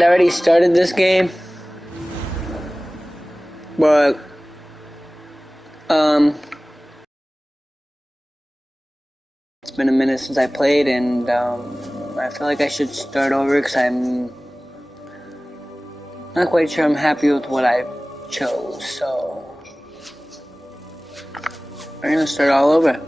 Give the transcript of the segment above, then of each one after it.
had already started this game, but it's been a minute since I played, and I feel like I should start over because I'm not quite sure I'm happy with what I chose. So we're gonna start all over.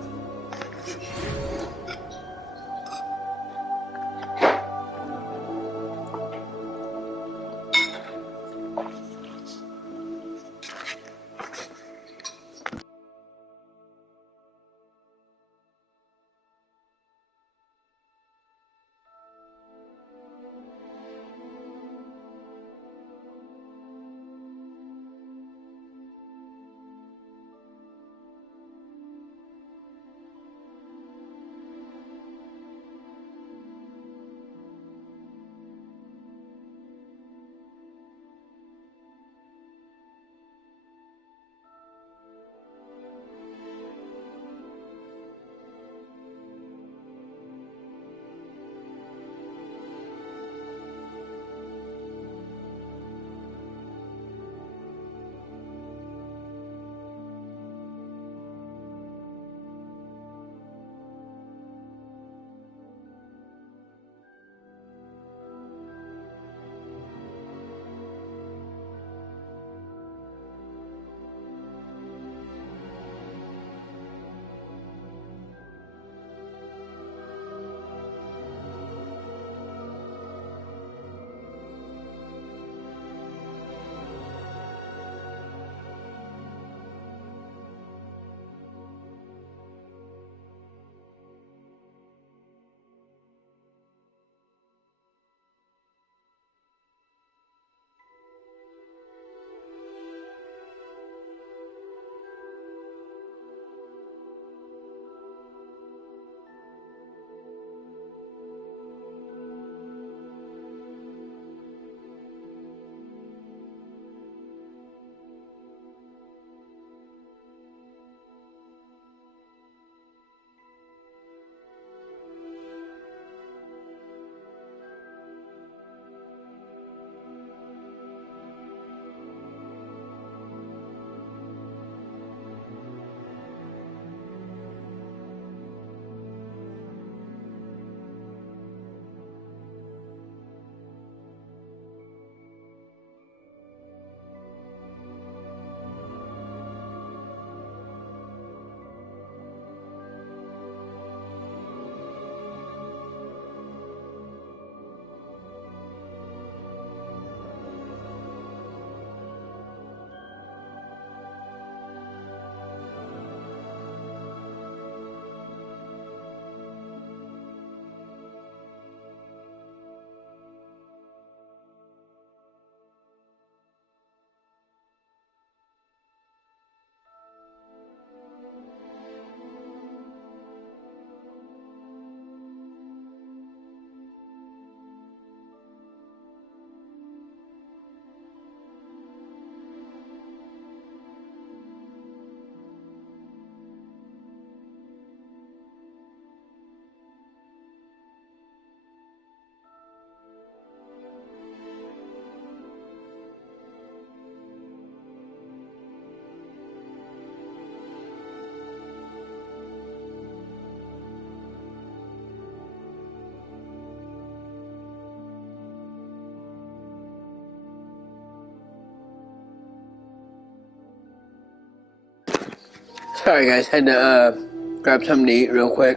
Sorry guys, had to grab something to eat real quick.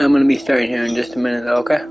I'm gonna be starting here in just a minute though, okay?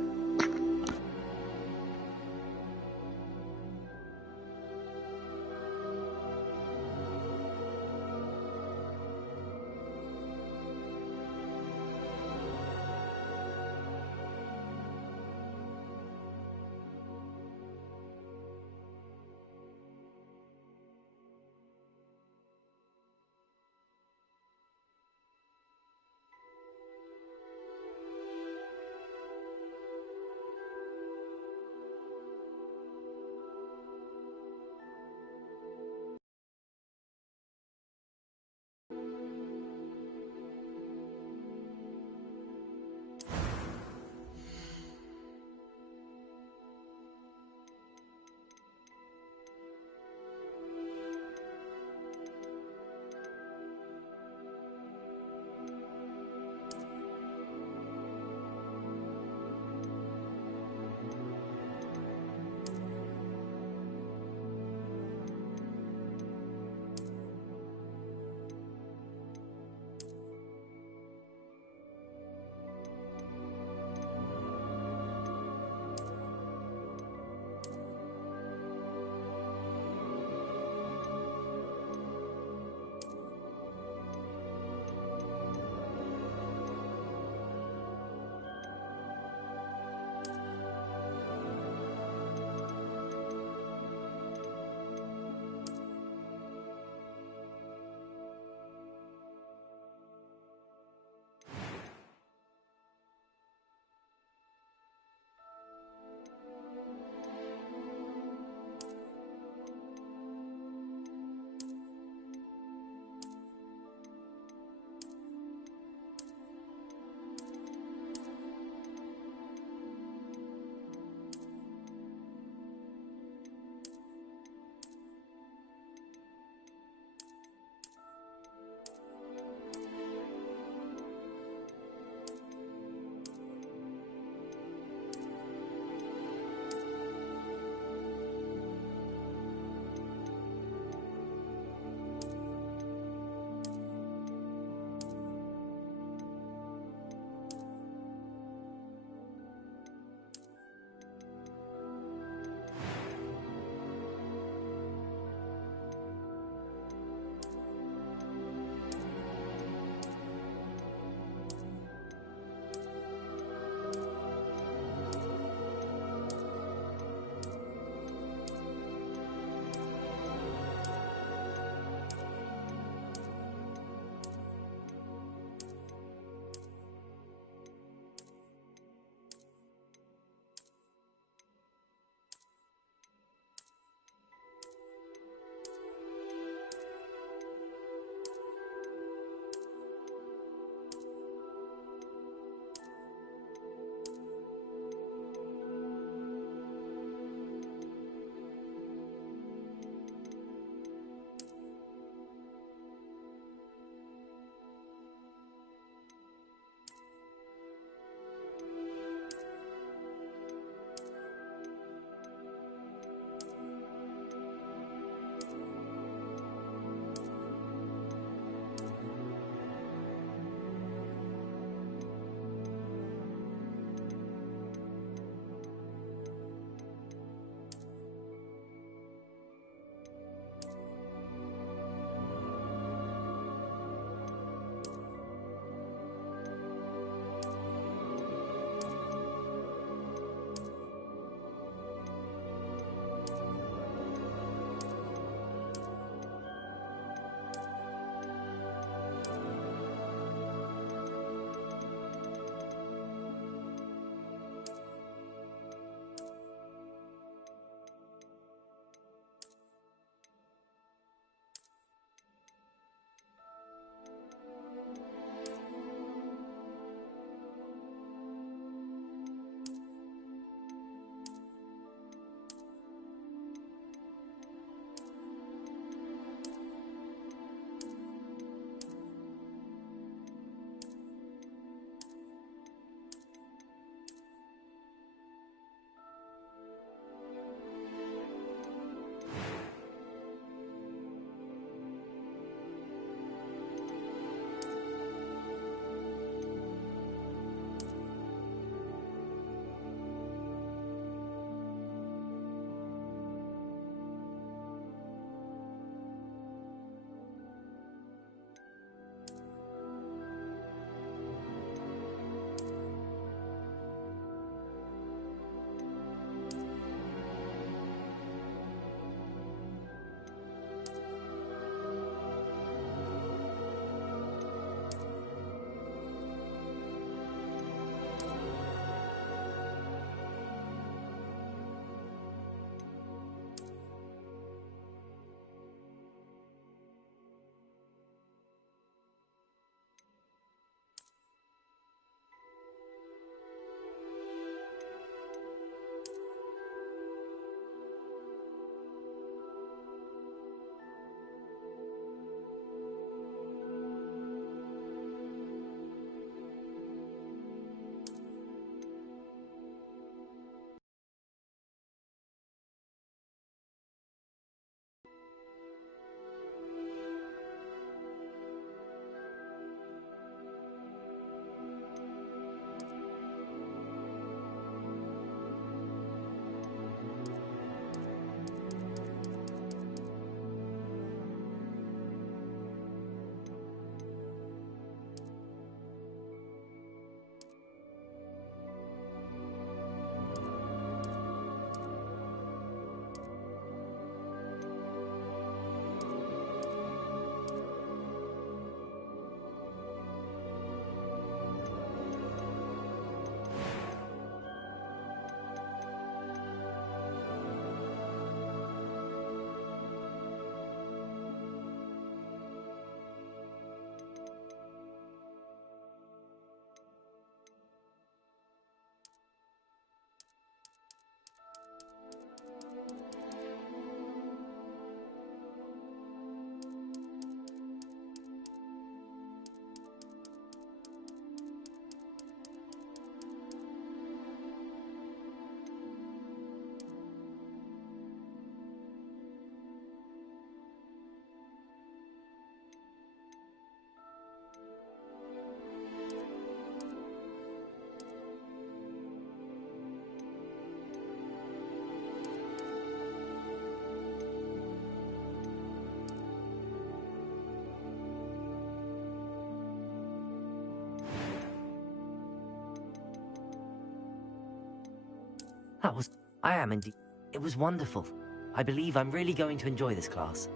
I am indeed. It was wonderful. I believe I'm really going to enjoy this class.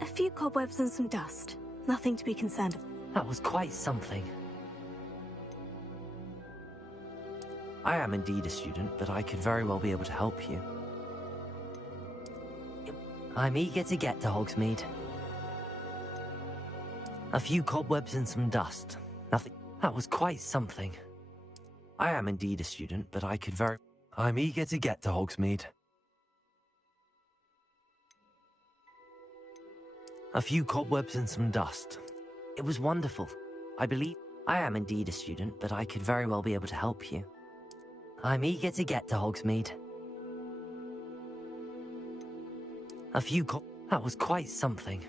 A few cobwebs and some dust. Nothing to be concerned about. That was quite something. I am indeed a student, but I could very well be able to help you. I'm eager to get to Hogsmeade. A few cobwebs and some dust. Nothing. That was quite something. I am indeed a student, but I could very... I'm eager to get to Hogsmeade. A few cobwebs and some dust. It was wonderful. I believe... I am indeed a student, but I could very well be able to help you. I'm eager to get to Hogsmeade. A few That was quite something.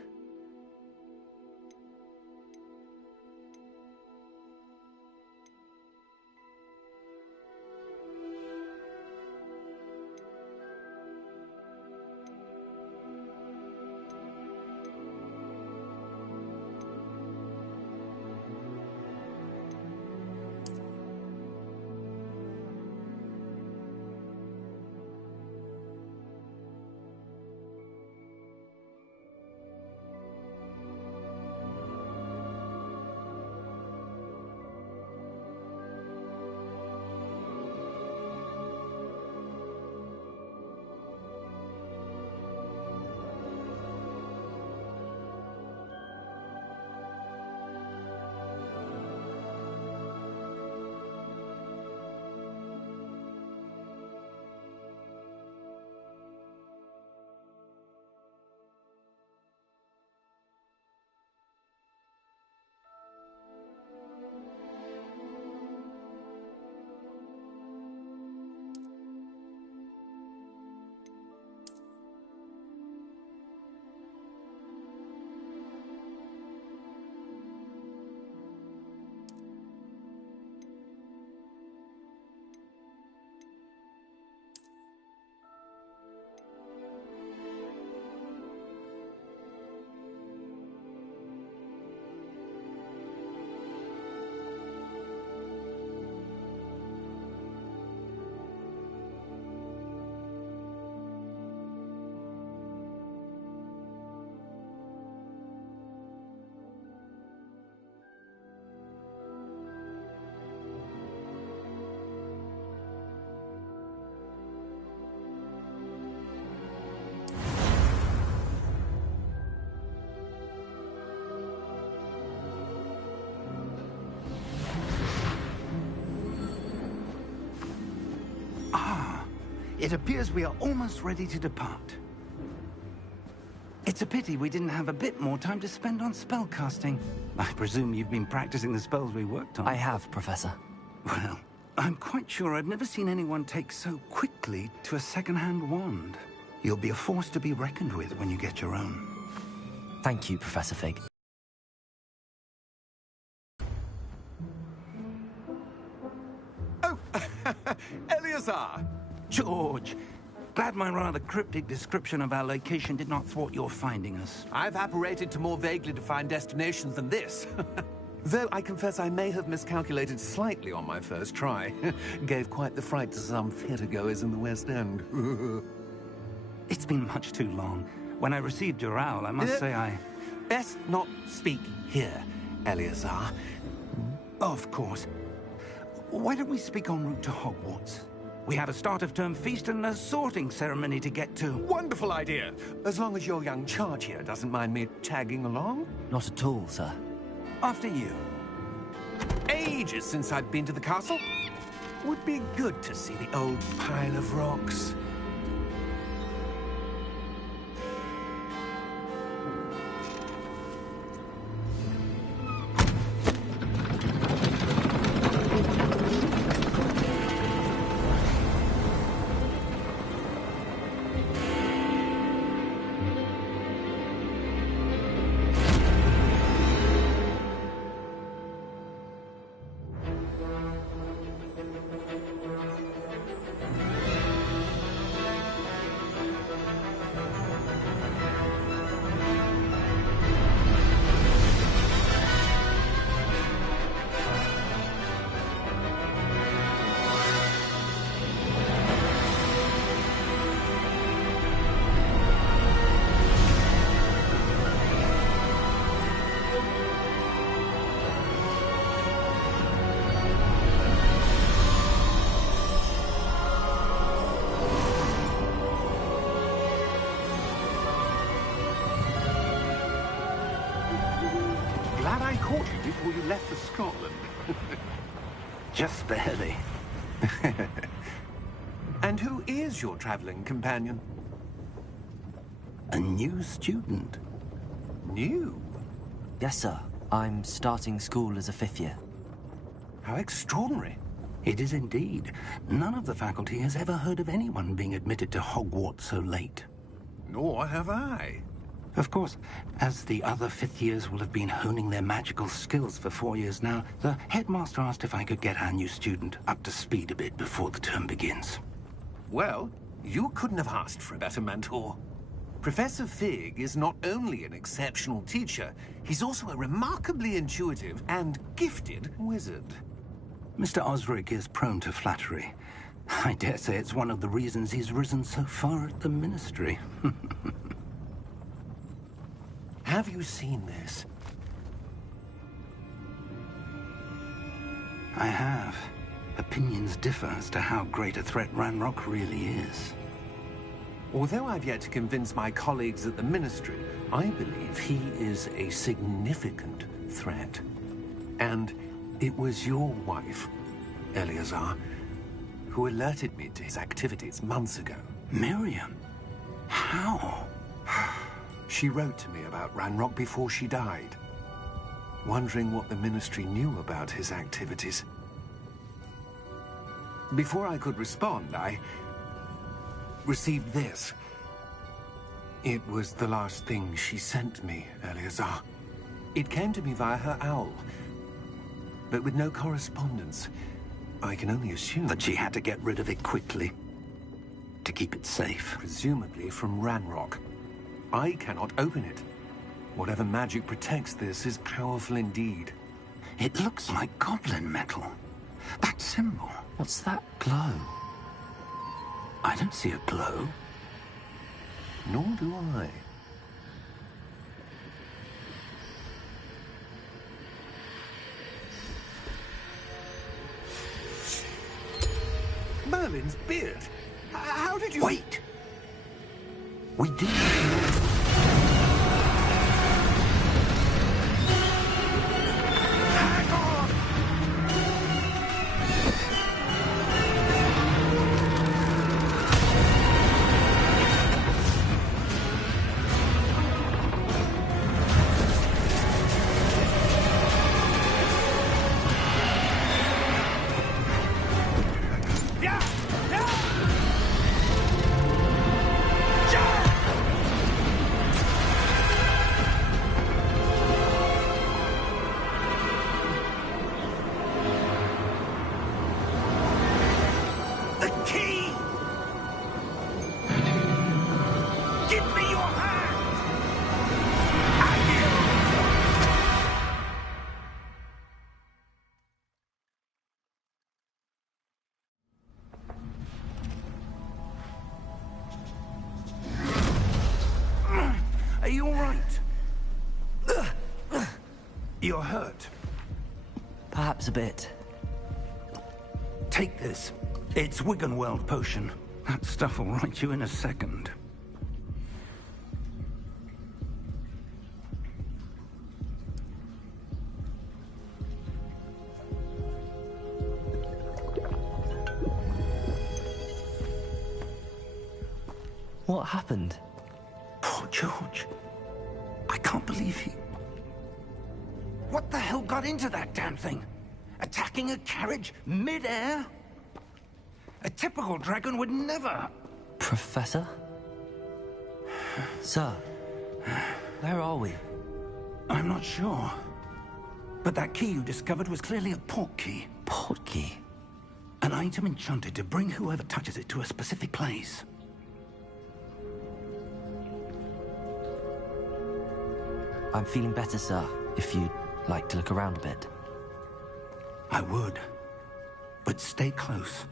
It appears we are almost ready to depart. It's a pity we didn't have a bit more time to spend on spellcasting. I presume you've been practicing the spells we worked on. I have, Professor. Well, I'm quite sure I've never seen anyone take so quickly to a second-hand wand. You'll be a force to be reckoned with when you get your own. Thank you, Professor Fig. Oh, Eleazar! George, glad my rather cryptic description of our location did not thwart your finding us. I've apparated to more vaguely defined destinations than this. Though I confess I may have miscalculated slightly on my first try. Gave quite the fright to some theatre-goers in the West End. It's been much too long. When I received your owl, I must say I... Best not speak here, Eleazar. Of course. Why don't we speak en route to Hogwarts? We have a start-of-term feast and a sorting ceremony to get to. Wonderful idea! As long as your young charge here doesn't mind me tagging along. Not at all, sir. After you. Ages since I've been to the castle. Would be good to see the old pile of rocks. before you left for Scotland. Just barely. And who is your traveling companion? A new student. New? Yes, sir. I'm starting school as a 5th year. How extraordinary. It is indeed. None of the faculty has ever heard of anyone being admitted to Hogwarts so late. Nor have I. Of course, as the other 5th years will have been honing their magical skills for 4 years now, the headmaster asked if I could get our new student up to speed a bit before the term begins. Well, you couldn't have asked for a better mentor. Professor Fig is not only an exceptional teacher, he's also a remarkably intuitive and gifted wizard. Mr. Osric is prone to flattery. I dare say it's one of the reasons he's risen so far at the Ministry. Have you seen this? I have. Opinions differ as to how great a threat Ranrock really is. Although I've yet to convince my colleagues at the Ministry, I believe he is a significant threat. And it was your wife, Eleazar, who alerted me to his activities months ago. Miriam? How? She wrote to me about Ranrock before she died, wondering what the Ministry knew about his activities. Before I could respond, I received this. It was the last thing she sent me, Eleazar. It came to me via her owl, but with no correspondence. I can only assume That she had to get rid of it quickly, to keep it safe. presumably from Ranrock. I cannot open it. Whatever magic protects this is powerful indeed. It looks like goblin metal. That symbol. What's that glow? I don't see a glow. Nor do I. Merlin's beard. How did you... Wait! We didn't know. Hang on! Yeah! Yeah! The key! Give me your hand! Are you all right? You're hurt. Perhaps a bit. Take this. It's Wiggenweld potion. That stuff will right you in a second. What happened? Poor George. I can't believe he... What the hell got into that damn thing? Attacking a carriage mid-air? A typical dragon would never... Professor? Sir, where are we? I'm not sure. But that key you discovered was clearly a port key. Port key? An item enchanted to bring whoever touches it to a specific place. I'm feeling better, sir, if you'd like to look around a bit. I would. But stay close.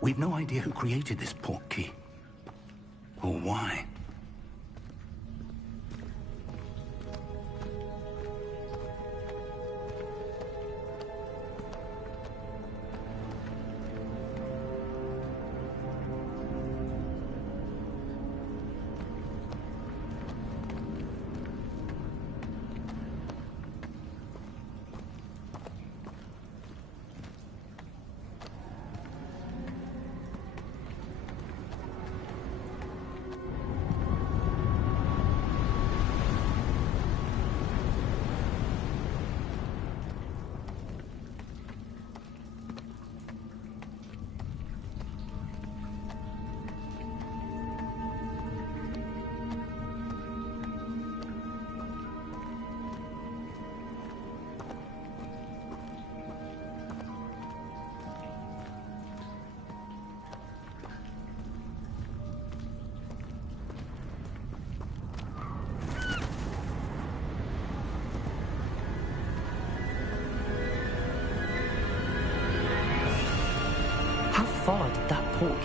We've no idea who created this port key. Or why.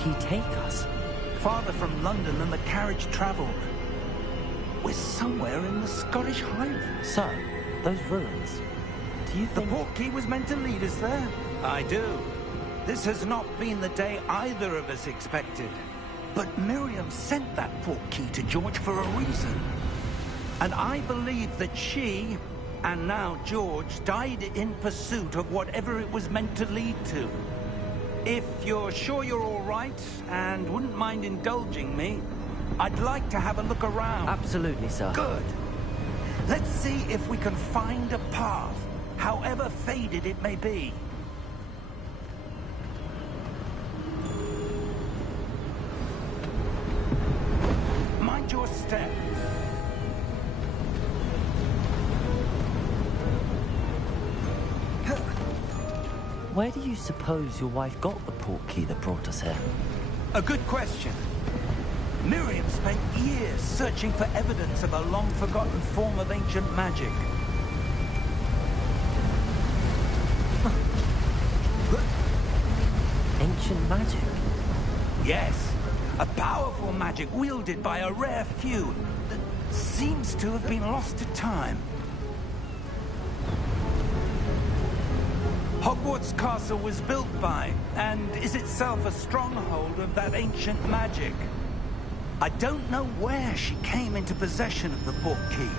he take us? Farther from London than the carriage travelled. We're somewhere in the Scottish Highlands. Sir, those ruins. Do you The think... portkey was meant to lead us there? I do. This has not been the day either of us expected. But Miriam sent that portkey to George for a reason. And I believe that she, and now George, died in pursuit of whatever it was meant to lead to. If you're sure you're all right, and wouldn't mind indulging me, I'd like to have a look around. Absolutely, sir. Good. Let's see if we can find a path, however faded it may be. Mind your step. Where do you suppose your wife got the portkey that brought us here? A good question. Miriam spent years searching for evidence of a long-forgotten form of ancient magic. Ancient magic? Yes, a powerful magic wielded by a rare few that seems to have been lost to time. Hogwarts Castle was built by, and is itself a stronghold of that ancient magic. I don't know where she came into possession of the portkey,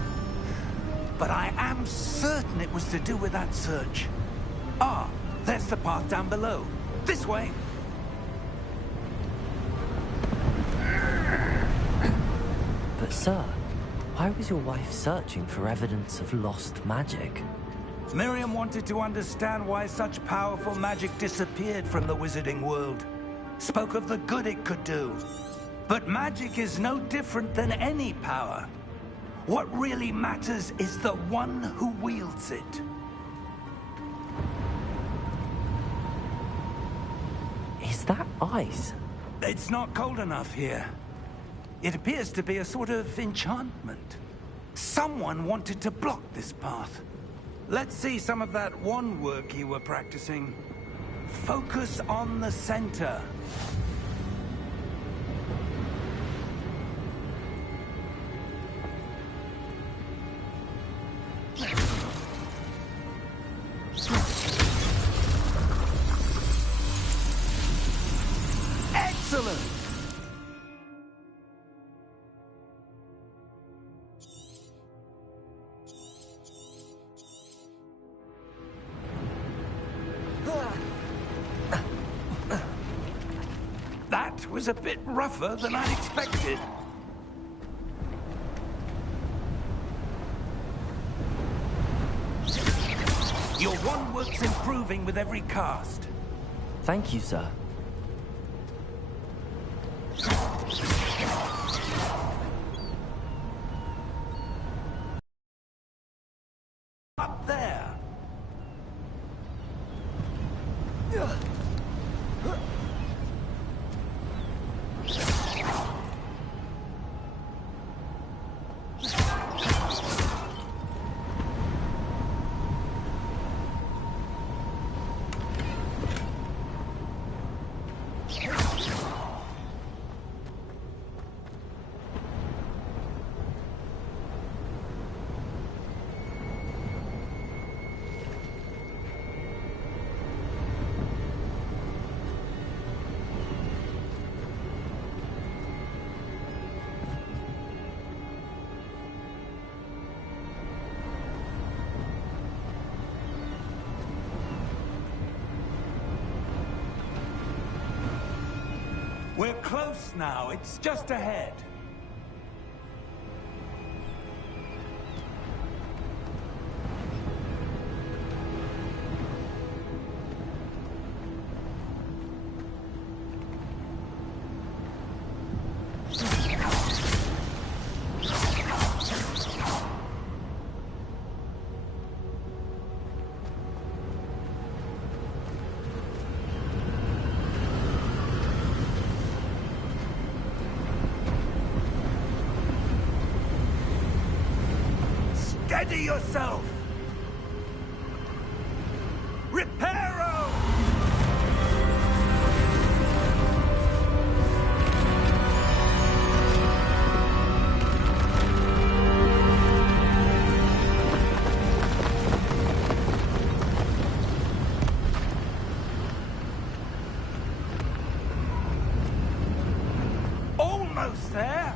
but I am certain it was to do with that search. Ah, there's the path down below. This way. But sir, why was your wife searching for evidence of lost magic? Miriam wanted to understand why such powerful magic disappeared from the wizarding world. Spoke of the good it could do. But magic is no different than any power. What really matters is the one who wields it. Is that ice? It's not cold enough here. It appears to be a sort of enchantment. Someone wanted to block this path. Let's see some of that wand work you were practicing. Focus on the center. Excellent! That was a bit rougher than I'd expected. Your wand work's improving with every cast. Thank you, sir. Up there. We're close now. It's just ahead. Steady yourself! Reparo! almost there.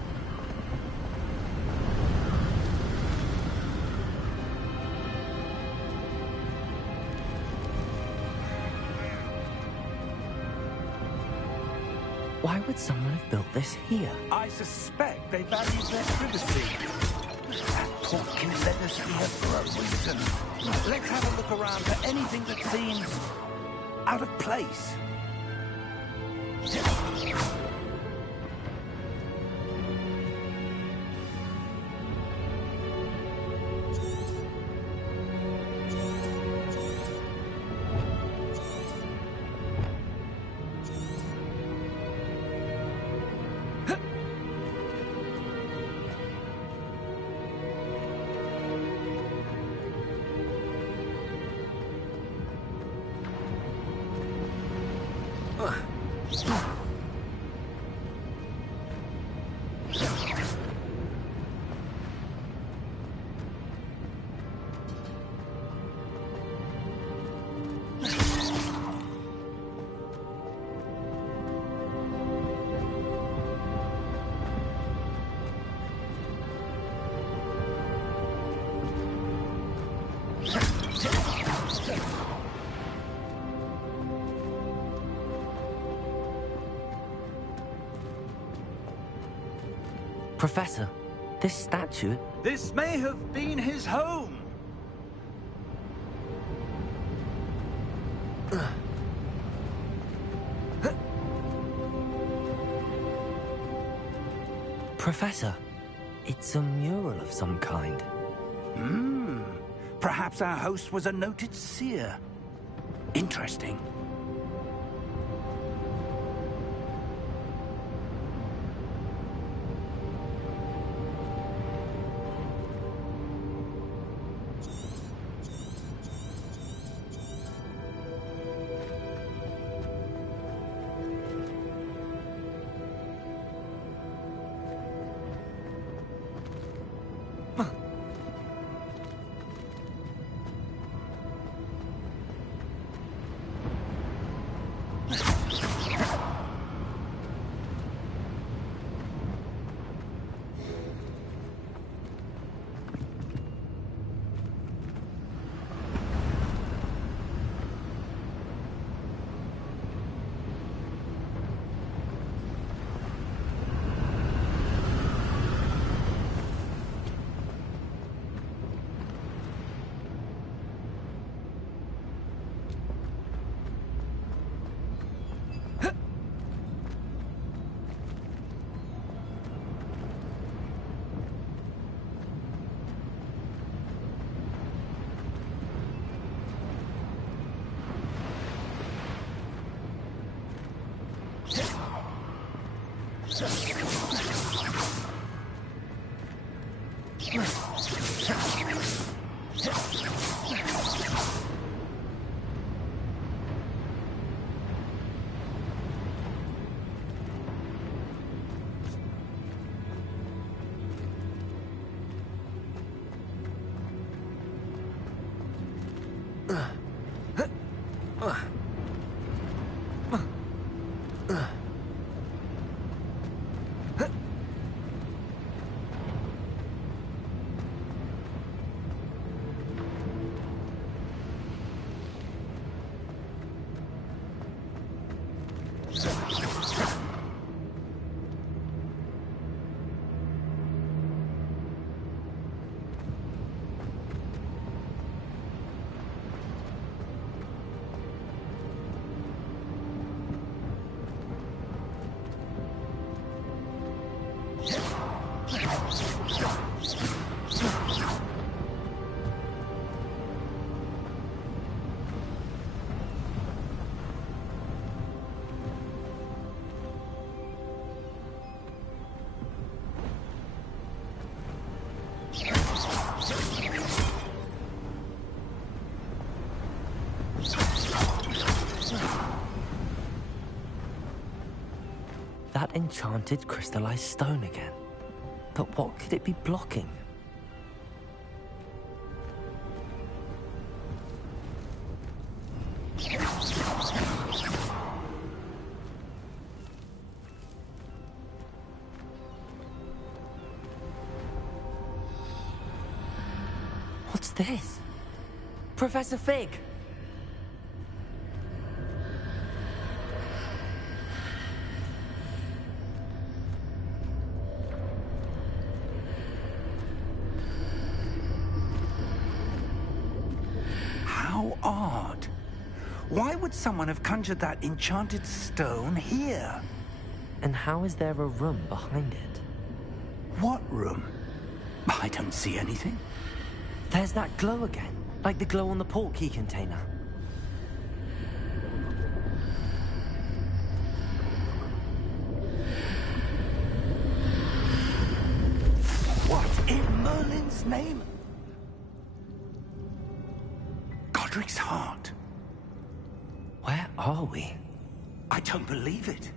Why would someone have built this here? I suspect they value their privacy. That portkey led us here for a reason. Let's have a look around for anything that seems out of place. Professor, this statue... This may have been his home. Professor, it's a mural of some kind. Perhaps our host was a noted seer. Interesting. That enchanted crystallized stone again. But what could it be blocking? What's this? Professor Fig! How odd. Why would someone have conjured that enchanted stone here? And how is there a room behind it? What room? I don't see anything. There's that glow again, like the glow on the portkey container. What in Merlin's name? Godric's heart. Where are we? I don't believe it.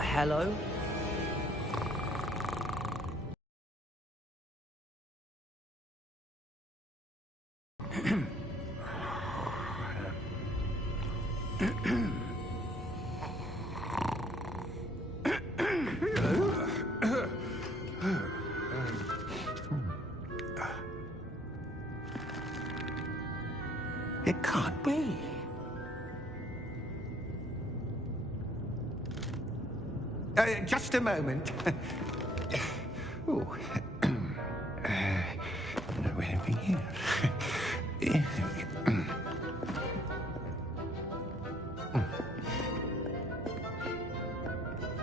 Hello? It can't be. Just a moment. Oh. Wait a minute here.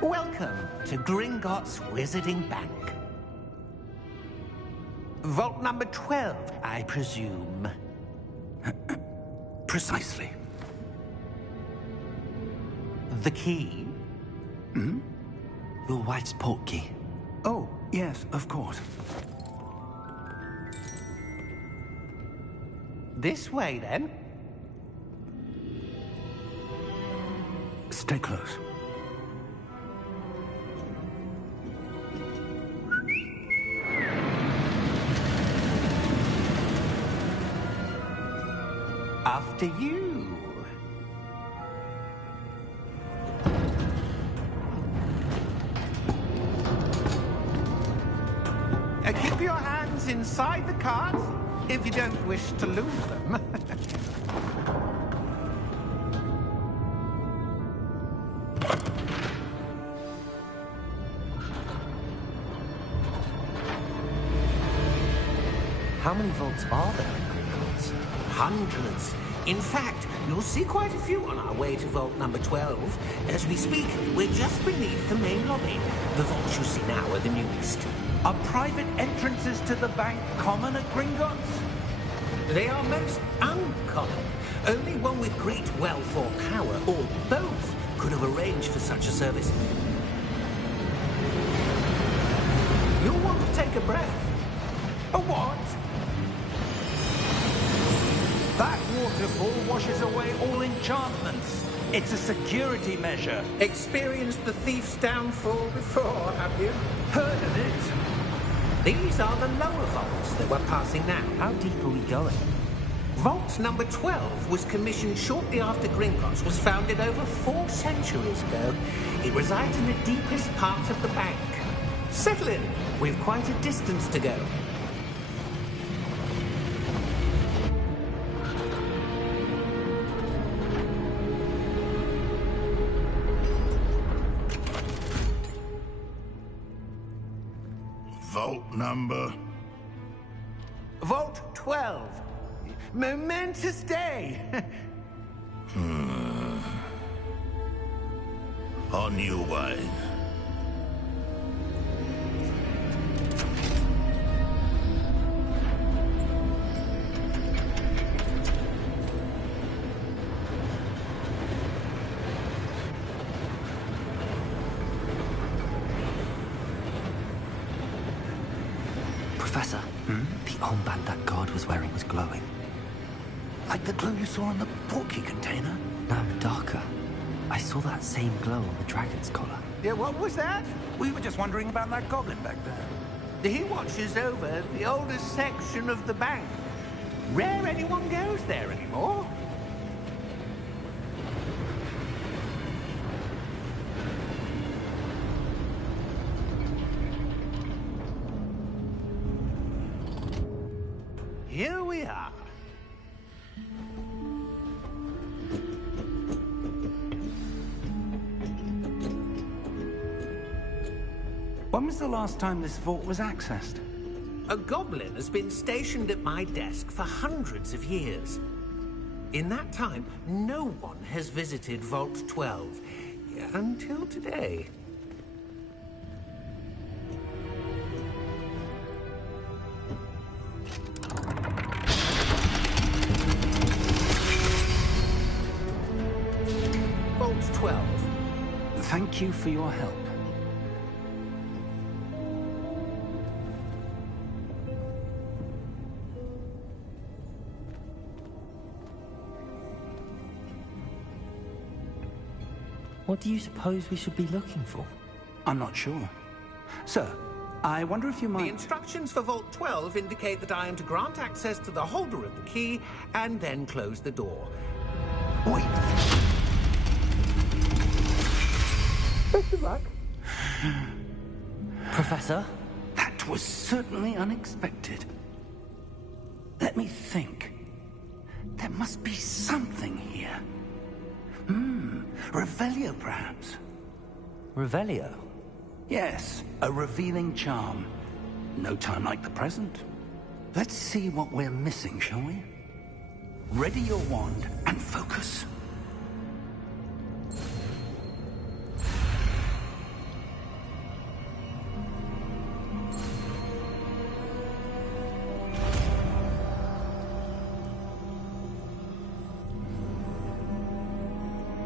Welcome to Gringotts Wizarding Bank. Vault number 12, I presume. Precisely. The key? Hmm? Your wife's portkey. Oh, yes, of course. This way, then. Stay close. After you. Keep your hands inside the cart if you don't wish to lose them. How many vaults are there in Gringotts? Hundreds. In fact, you'll see quite a few on our way to vault number 12. As we speak, we're just beneath the main lobby. The vaults you see now are the newest. Are private entrances to the bank common at Gringotts? They are most uncommon. Only one with great wealth or power, or both, could have arranged for such a service. You'll want to take a breath. A what? That waterfall washes away all enchantments. It's a security measure. Experienced the thief's downfall before, have you? Heard of it? These are the lower vaults that we're passing now. How deep are we going? Vault number 12 was commissioned shortly after Gringotts was founded over 4 centuries ago. It resides in the deepest part of the bank. Settle in. We've quite a distance to go. Vault number? Vault 12. Momentous day. On you, wine. Professor, the armband that guard was wearing was glowing. Like the glow you saw on the portkey container? No, darker. I saw that same glow on the dragon's collar. Yeah, what was that? We were just wondering about that goblin back there. He watches over the oldest section of the bank. Rare anyone goes there anymore. Here we are. When was the last time this vault was accessed? A goblin has been stationed at my desk for hundreds of years. In that time, no one has visited Vault 12 until today. Vault 12. Thank you for your help. What do you suppose we should be looking for? I'm not sure. Sir, I wonder if you The might... instructions for Vault 12 indicate that I am to grant access to the holder of the key and then close the door. Wait. Best of luck. Professor? That was certainly unexpected. Let me think. There must be something here. Revelio, perhaps? Revelio? Yes, a revealing charm. No time like the present. Let's see what we're missing, shall we? Ready your wand and focus.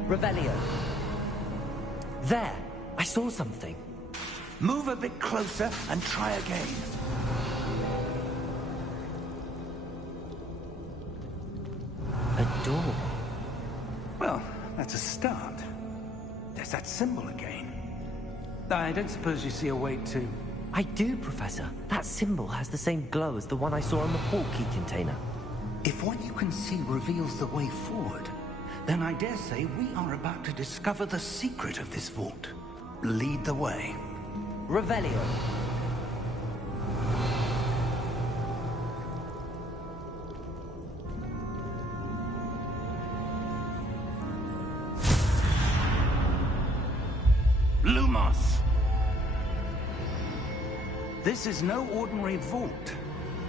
Revelio. There! I saw something. Move a bit closer and try again. A door. Well, that's a start. There's that symbol again. I don't suppose you see a way to... I do, Professor. That symbol has the same glow as the one I saw on the portkey container. If what you can see reveals the way forward, then I dare say we are about to discover the secret of this vault. Lead the way. Revelio. Lumos! This is no ordinary vault.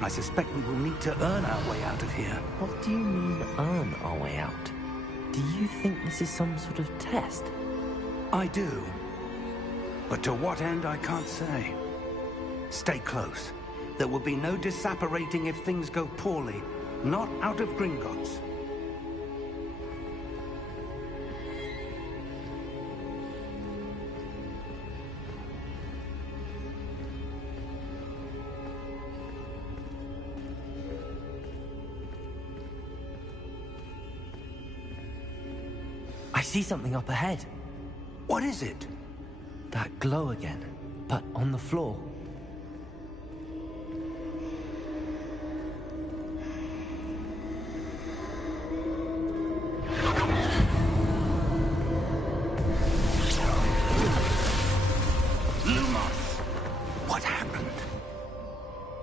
I suspect we will need to earn our way out of here. What do you mean, earn our way out? Do you think this is some sort of test? I do. But to what end, I can't say. Stay close. There will be no disapparating if things go poorly. Not out of Gringotts. I see something up ahead. What is it? That glow again, but on the floor.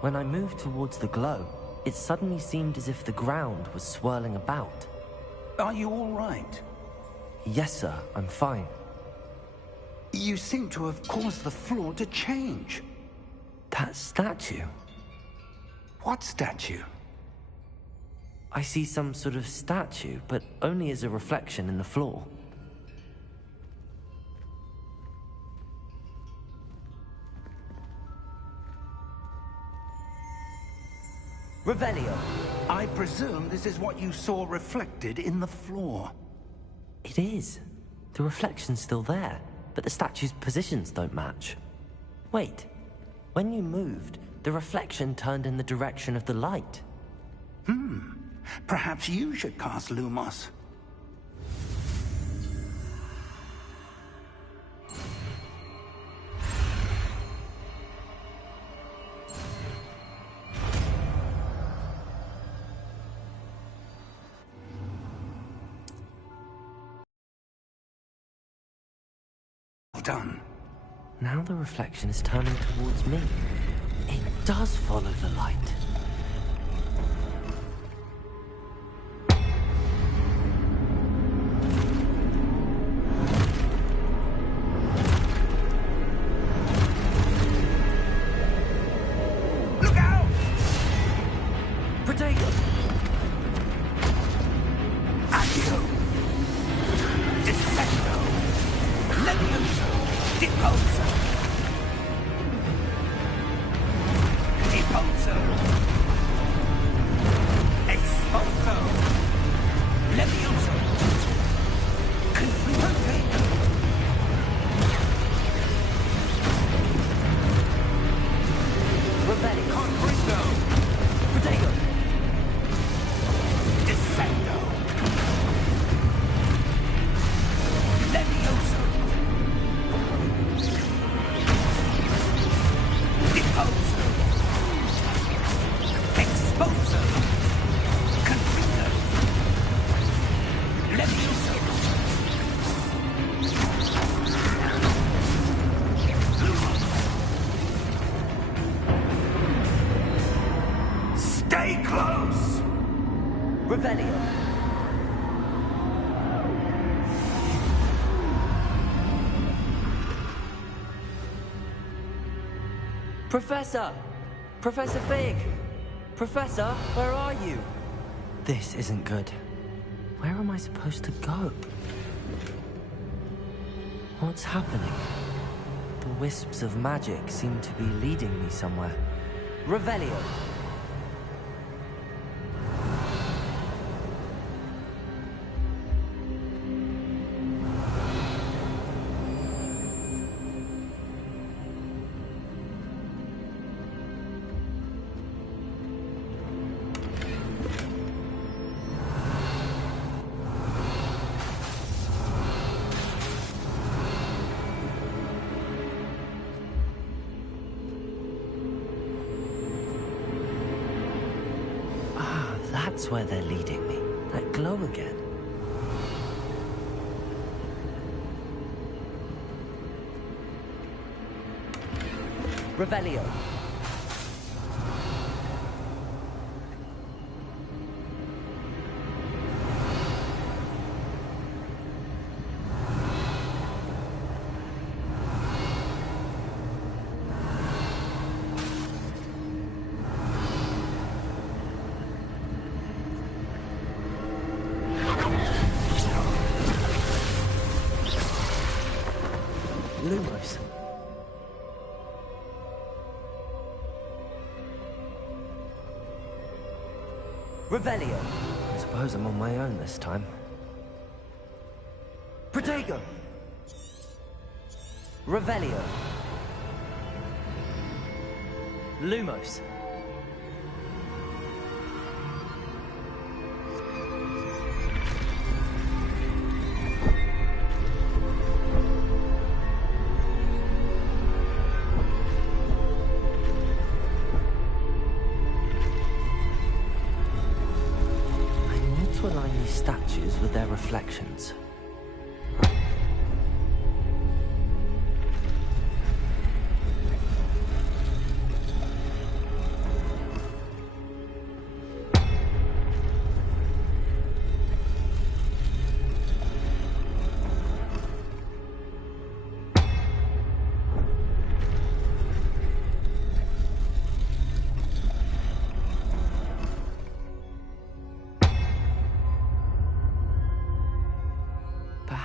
When I moved towards the glow, it suddenly seemed as if the ground was swirling about. Are you all right? Yes, sir, I'm fine. You seem to have caused the floor to change. That statue? What statue? I see some sort of statue, but only as a reflection in the floor. Revelio. I presume this is what you saw reflected in the floor. It is. The reflection's still there, but the statue's positions don't match. Wait. When you moved, the reflection turned in the direction of the light. Perhaps you should cast Lumos. Well done. Now the reflection is turning towards me. It does follow the light. Look out! Protego! Accio! Descendo! Levioso! Deposo! Deposo! Exposo! Levioso! Confronte! Revelio! Confringo! Protego! Descendo! Levioso! Deposo! Exposo! Confringo! Levioso! Stay close! Revelio! Professor! Professor Fig! Professor, where are you? This isn't good. Where am I supposed to go? What's happening? The wisps of magic seem to be leading me somewhere. Revelio! That's where they're leading me. That glow again. Revelio. Lumos. Revelio. I suppose I'm on my own this time. Protego. Revelio. Lumos. To align these statues with their reflections.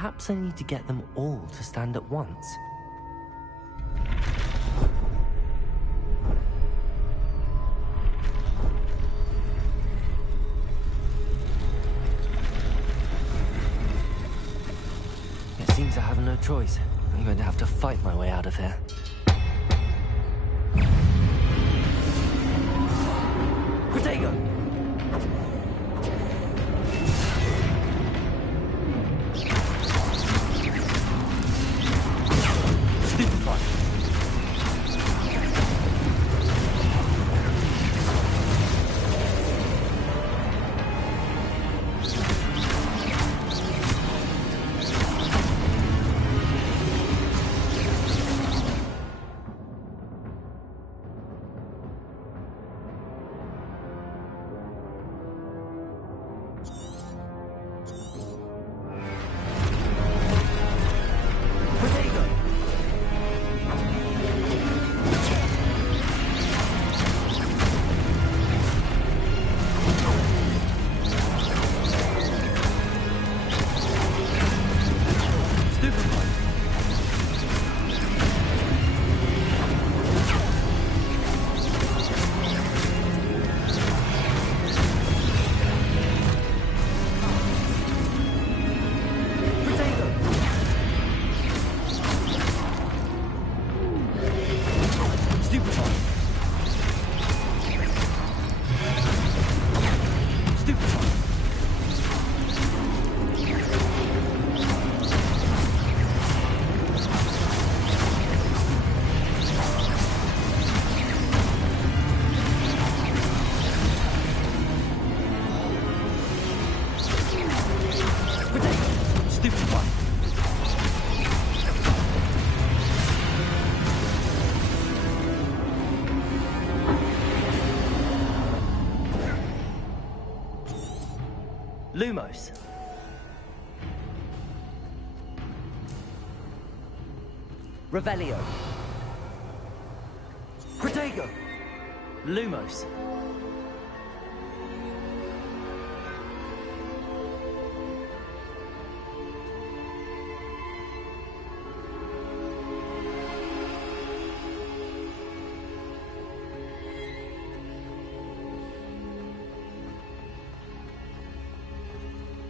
Perhaps I need to get them all to stand at once. It seems I have no choice. I'm going to have to fight my way out of here. Protego! Lumos. Revelio. Protego. Lumos.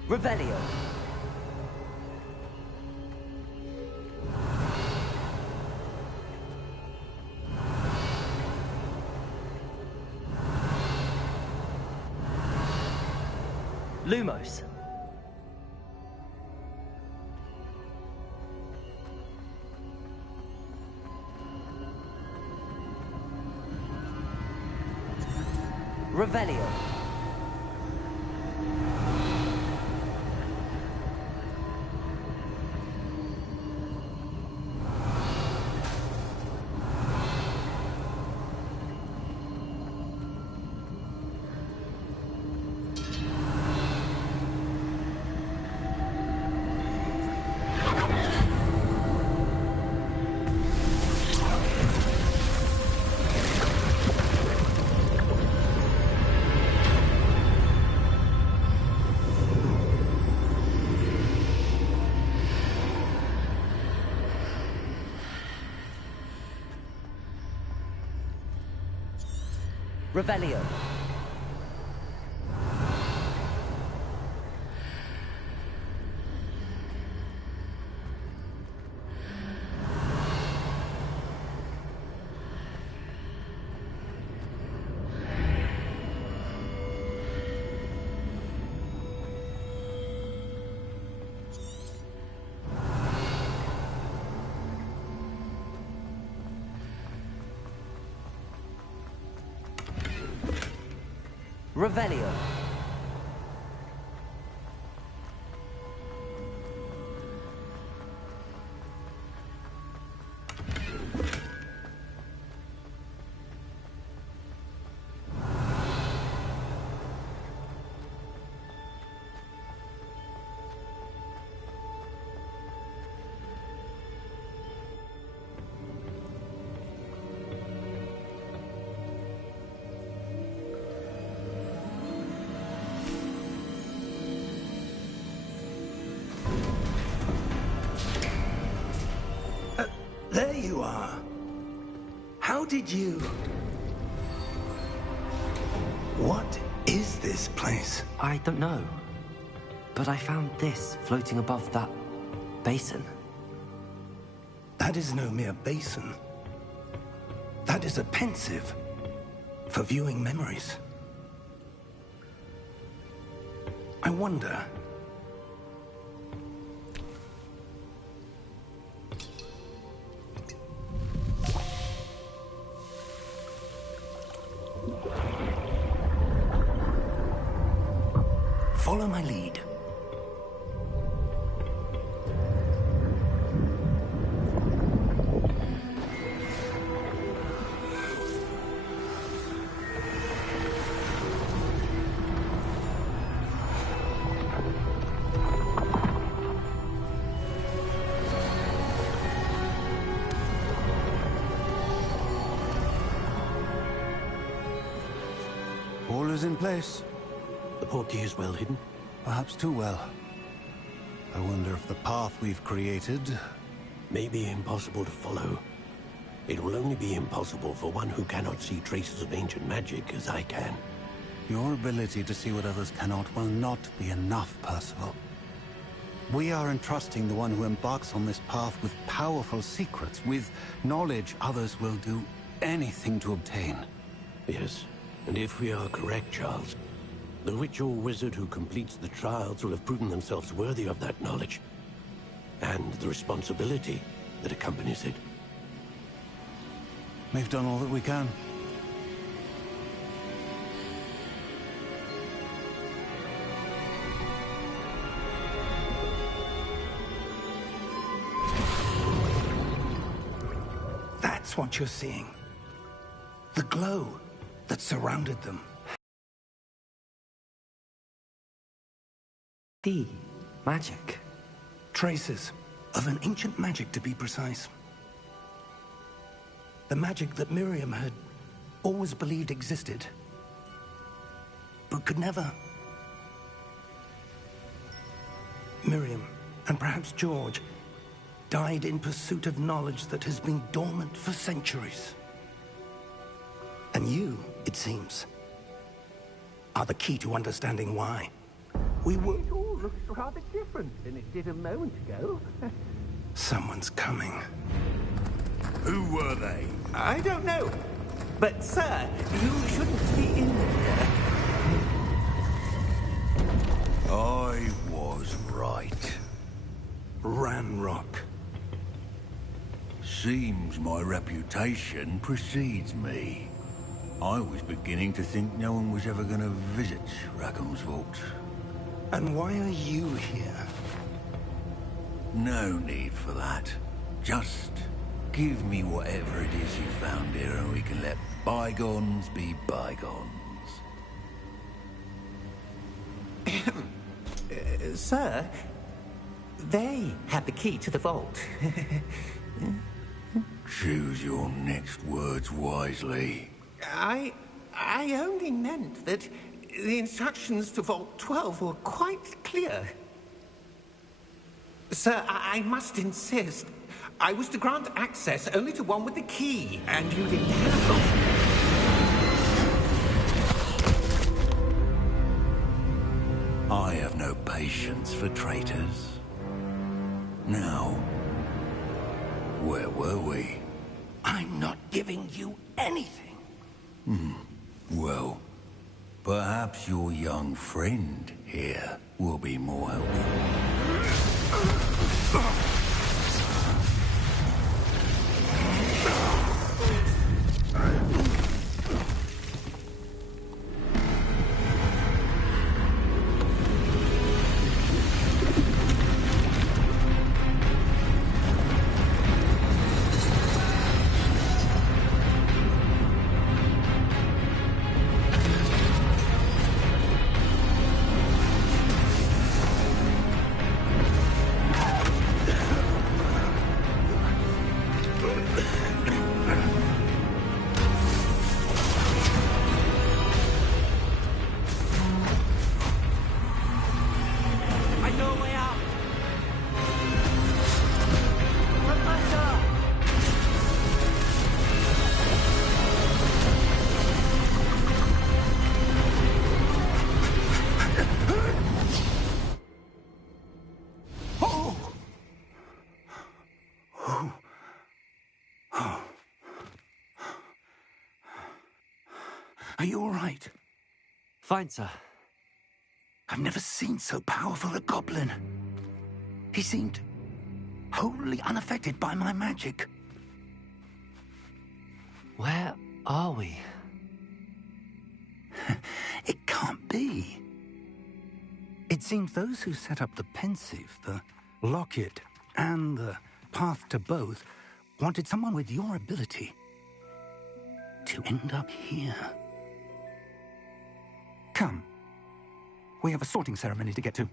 Revelio. Lumos. Revelio. Revelio. Revelio. did you... What is this place? I don't know. But I found this floating above that basin. That is no mere basin. That is a pensive for viewing memories. I wonder... Follow my lead. All is in place. The portkey is well hidden? Perhaps too well. I wonder if the path we've created... May be impossible to follow. It will only be impossible for one who cannot see traces of ancient magic as I can. Your ability to see what others cannot will not be enough, Percival. We are entrusting the one who embarks on this path with powerful secrets, with knowledge others will do anything to obtain. Yes, and if we are correct, Charles, the witch or wizard who completes the trials will have proven themselves worthy of that knowledge, and the responsibility that accompanies it. We've done all that we can. That's what you're seeing. The glow that surrounded them. The magic. Traces of an ancient magic, to be precise. The magic that Miriam had always believed existed, but could never. Miriam, and perhaps George, died in pursuit of knowledge that has been dormant for centuries. And you, it seems, are the key to understanding why. We were... It all looks rather different than it did a moment ago. Someone's coming. Who were they? I don't know. But, sir, you shouldn't be in there. I was right. Ranrock. Seems my reputation precedes me. I was beginning to think no one was ever going to visit Rackham's vault. And why are you here? No need for that. Just give me whatever it is you found here and we can let bygones be bygones. Sir, they had the key to the vault. Choose your next words wisely. I only meant that the instructions to Vault 12 were quite clear. Sir, I must insist. I was to grant access only to one with the key, and you didn't have them. I have no patience for traitors. Now, where were we? I'm not giving you anything. Well, perhaps your young friend here will be more helpful. Are you all right? Fine, sir. I've never seen so powerful a goblin. He seemed wholly unaffected by my magic. Where are we? It can't be. It seems those who set up the pensive, the locket, and the path to both wanted someone with your ability to end up here. Come. We have a sorting ceremony to get to.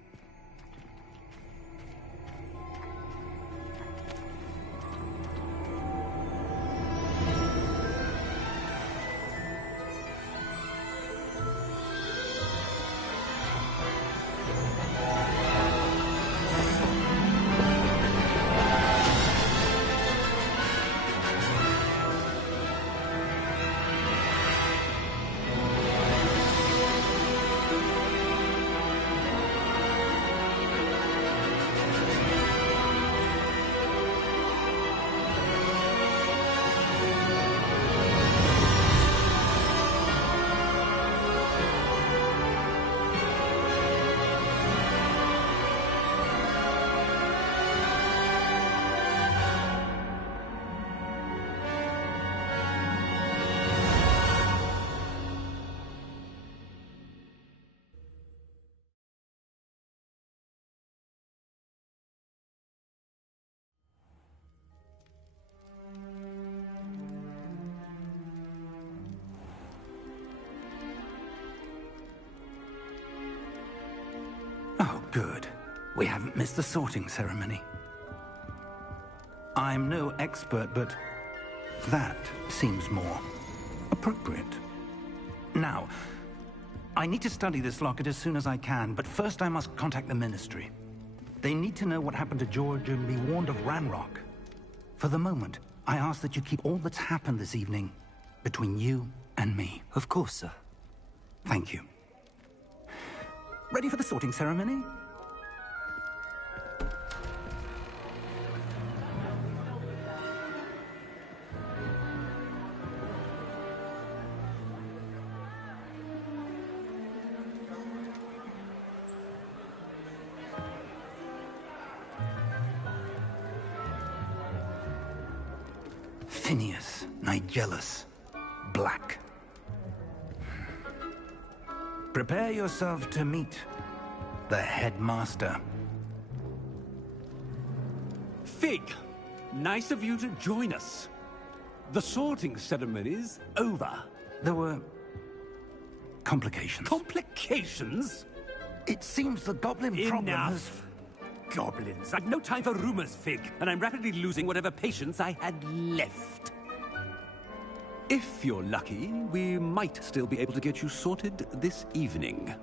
Oh, good. We haven't missed the sorting ceremony. I'm no expert, but that seems more appropriate. Now, I need to study this locket as soon as I can, but first I must contact the Ministry. They need to know what happened to George and be warned of Ranrock. For the moment, I ask that you keep all that's happened this evening between you and me. Of course, sir. Thank you. Ready for the sorting ceremony? Phineas Nigellus Black. Prepare yourself to meet the headmaster. Fig, nice of you to join us. The sorting ceremony's over. There were complications. Complications? It seems the goblin problem has... Enough! Goblins. I've no time for rumors, Fig, and I'm rapidly losing whatever patience I had left. If you're lucky, we might still be able to get you sorted this evening.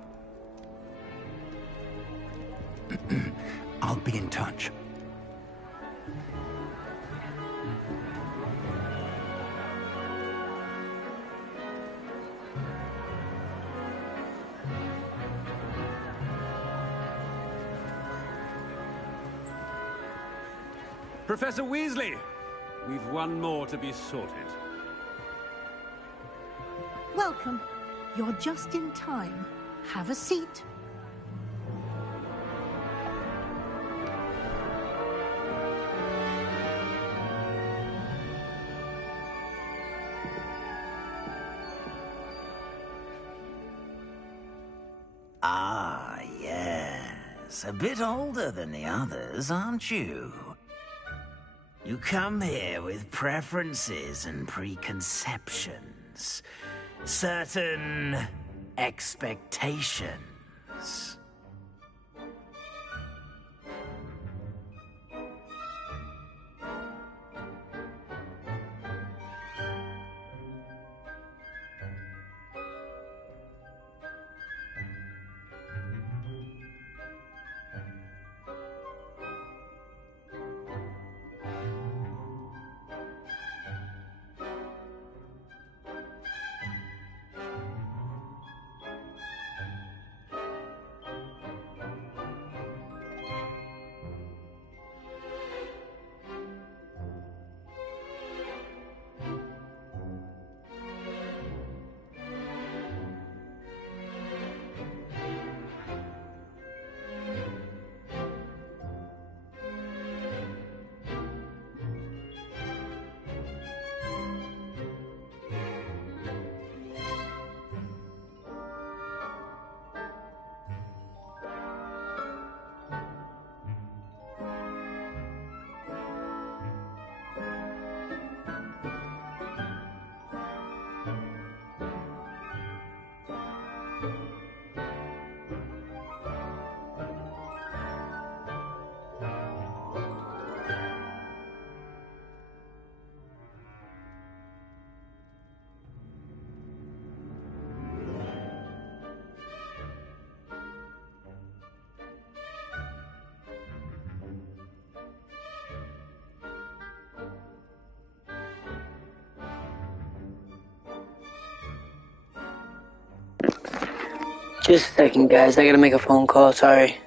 I'll be in touch. Professor Weasley, we've one more to be sorted. Welcome. You're just in time. Have a seat. Ah, yes. A bit older than the others, aren't you? You come here with preferences and preconceptions. Certain expectations. Just a second, guys. I gotta make a phone call. Sorry.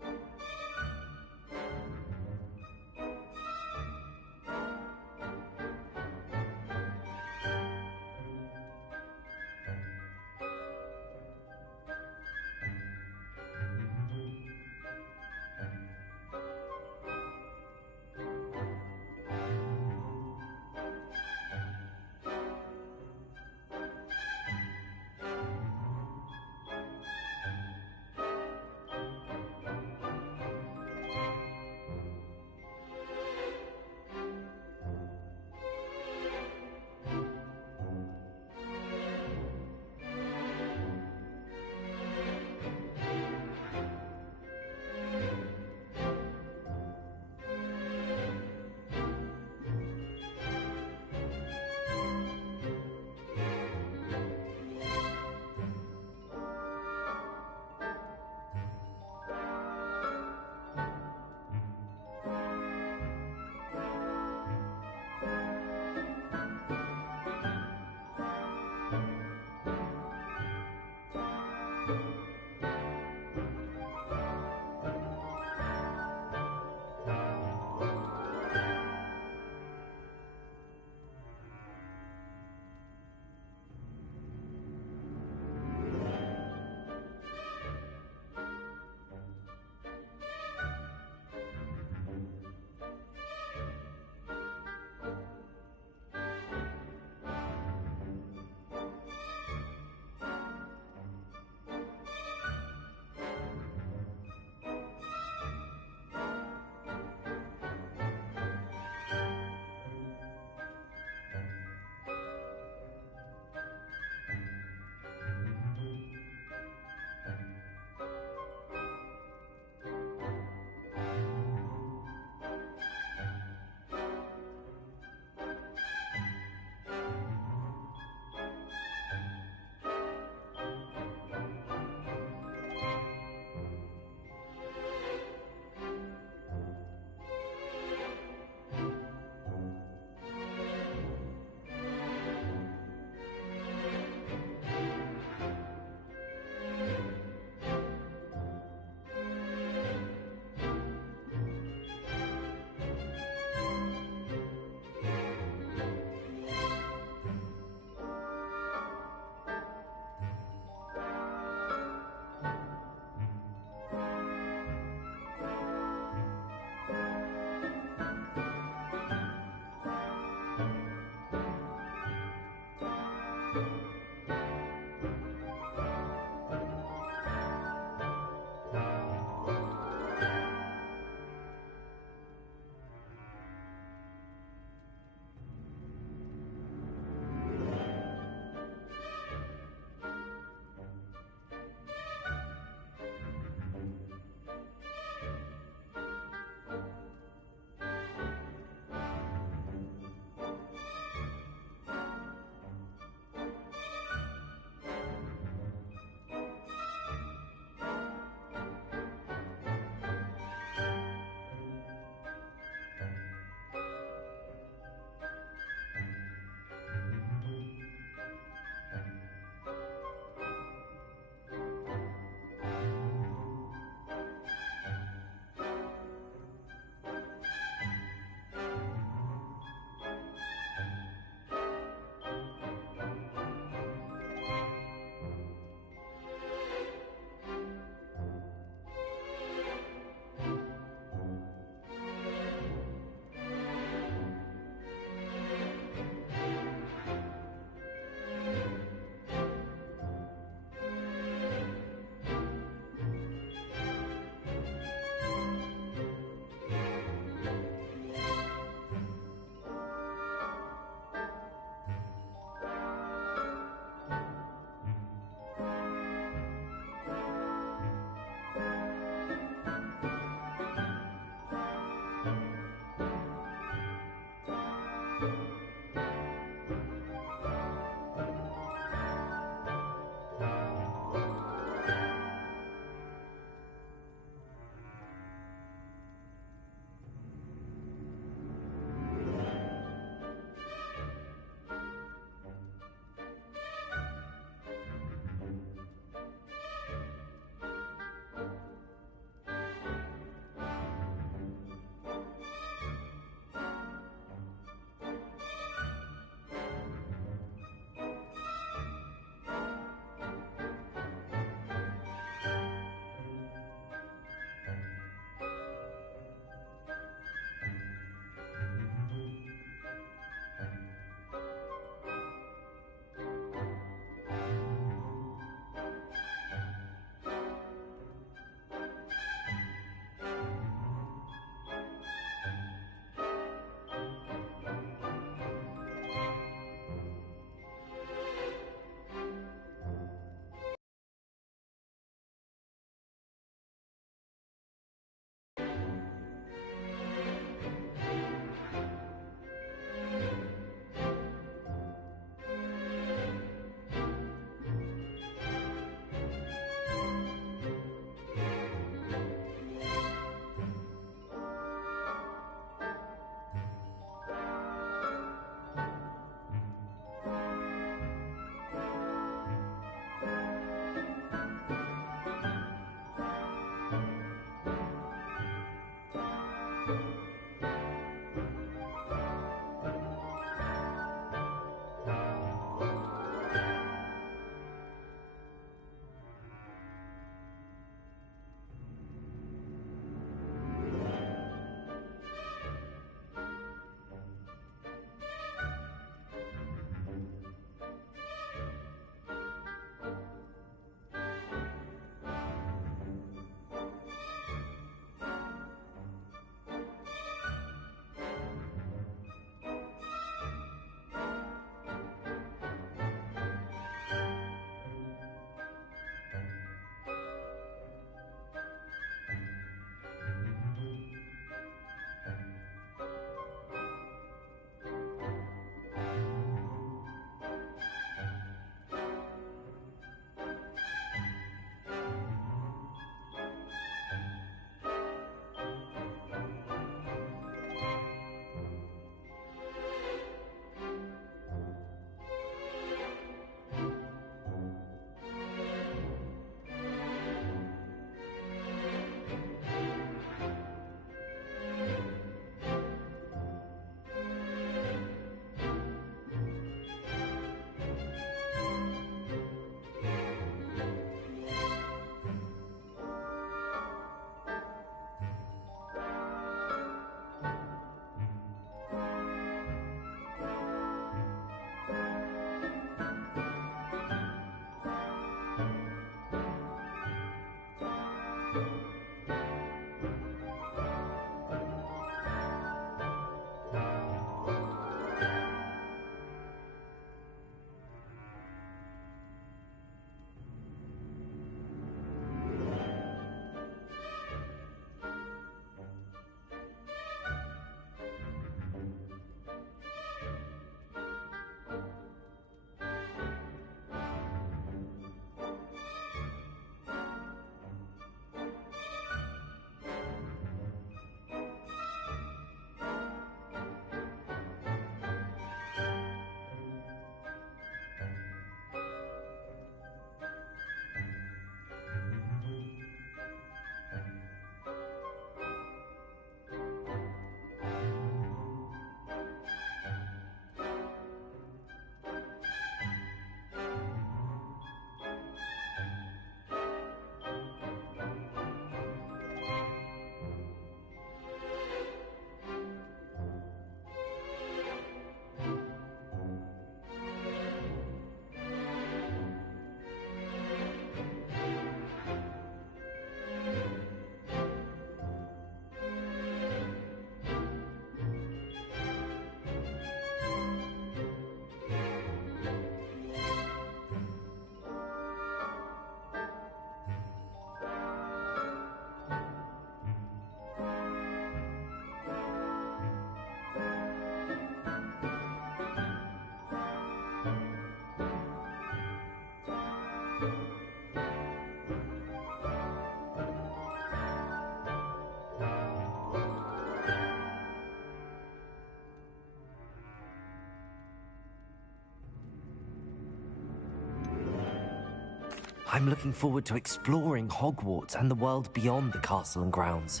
I'm looking forward to exploring Hogwarts and the world beyond the castle and grounds.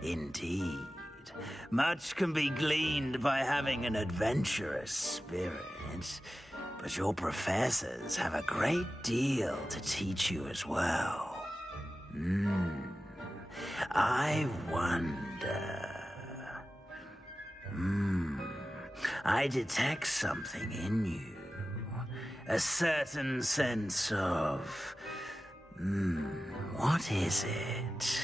Indeed. Much can be gleaned by having an adventurous spirit, but your professors have a great deal to teach you as well. I wonder... I detect something in you. A certain sense of... what is it?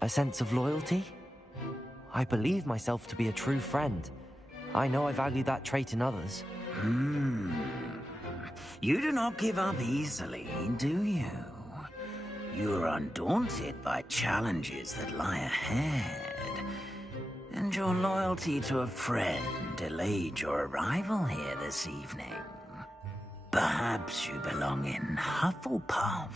A sense of loyalty? I believe myself to be a true friend. I know I value that trait in others. You do not give up easily, do you? You are undaunted by challenges that lie ahead. And your loyalty to a friend delayed your arrival here this evening. Perhaps you belong in Hufflepuff.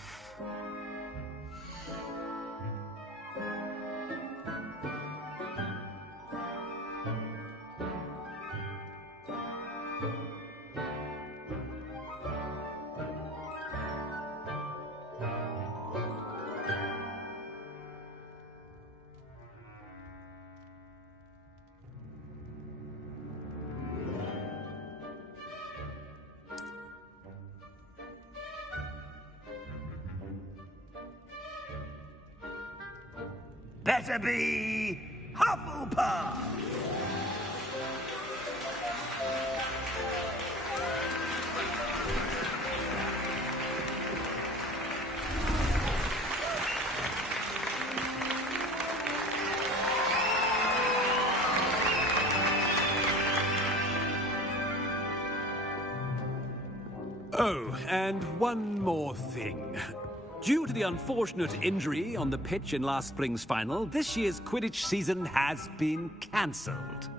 Better be Hufflepuff! Oh, and one more thing. Due to the unfortunate injury on the pitch in last spring's final, this year's Quidditch season has been cancelled.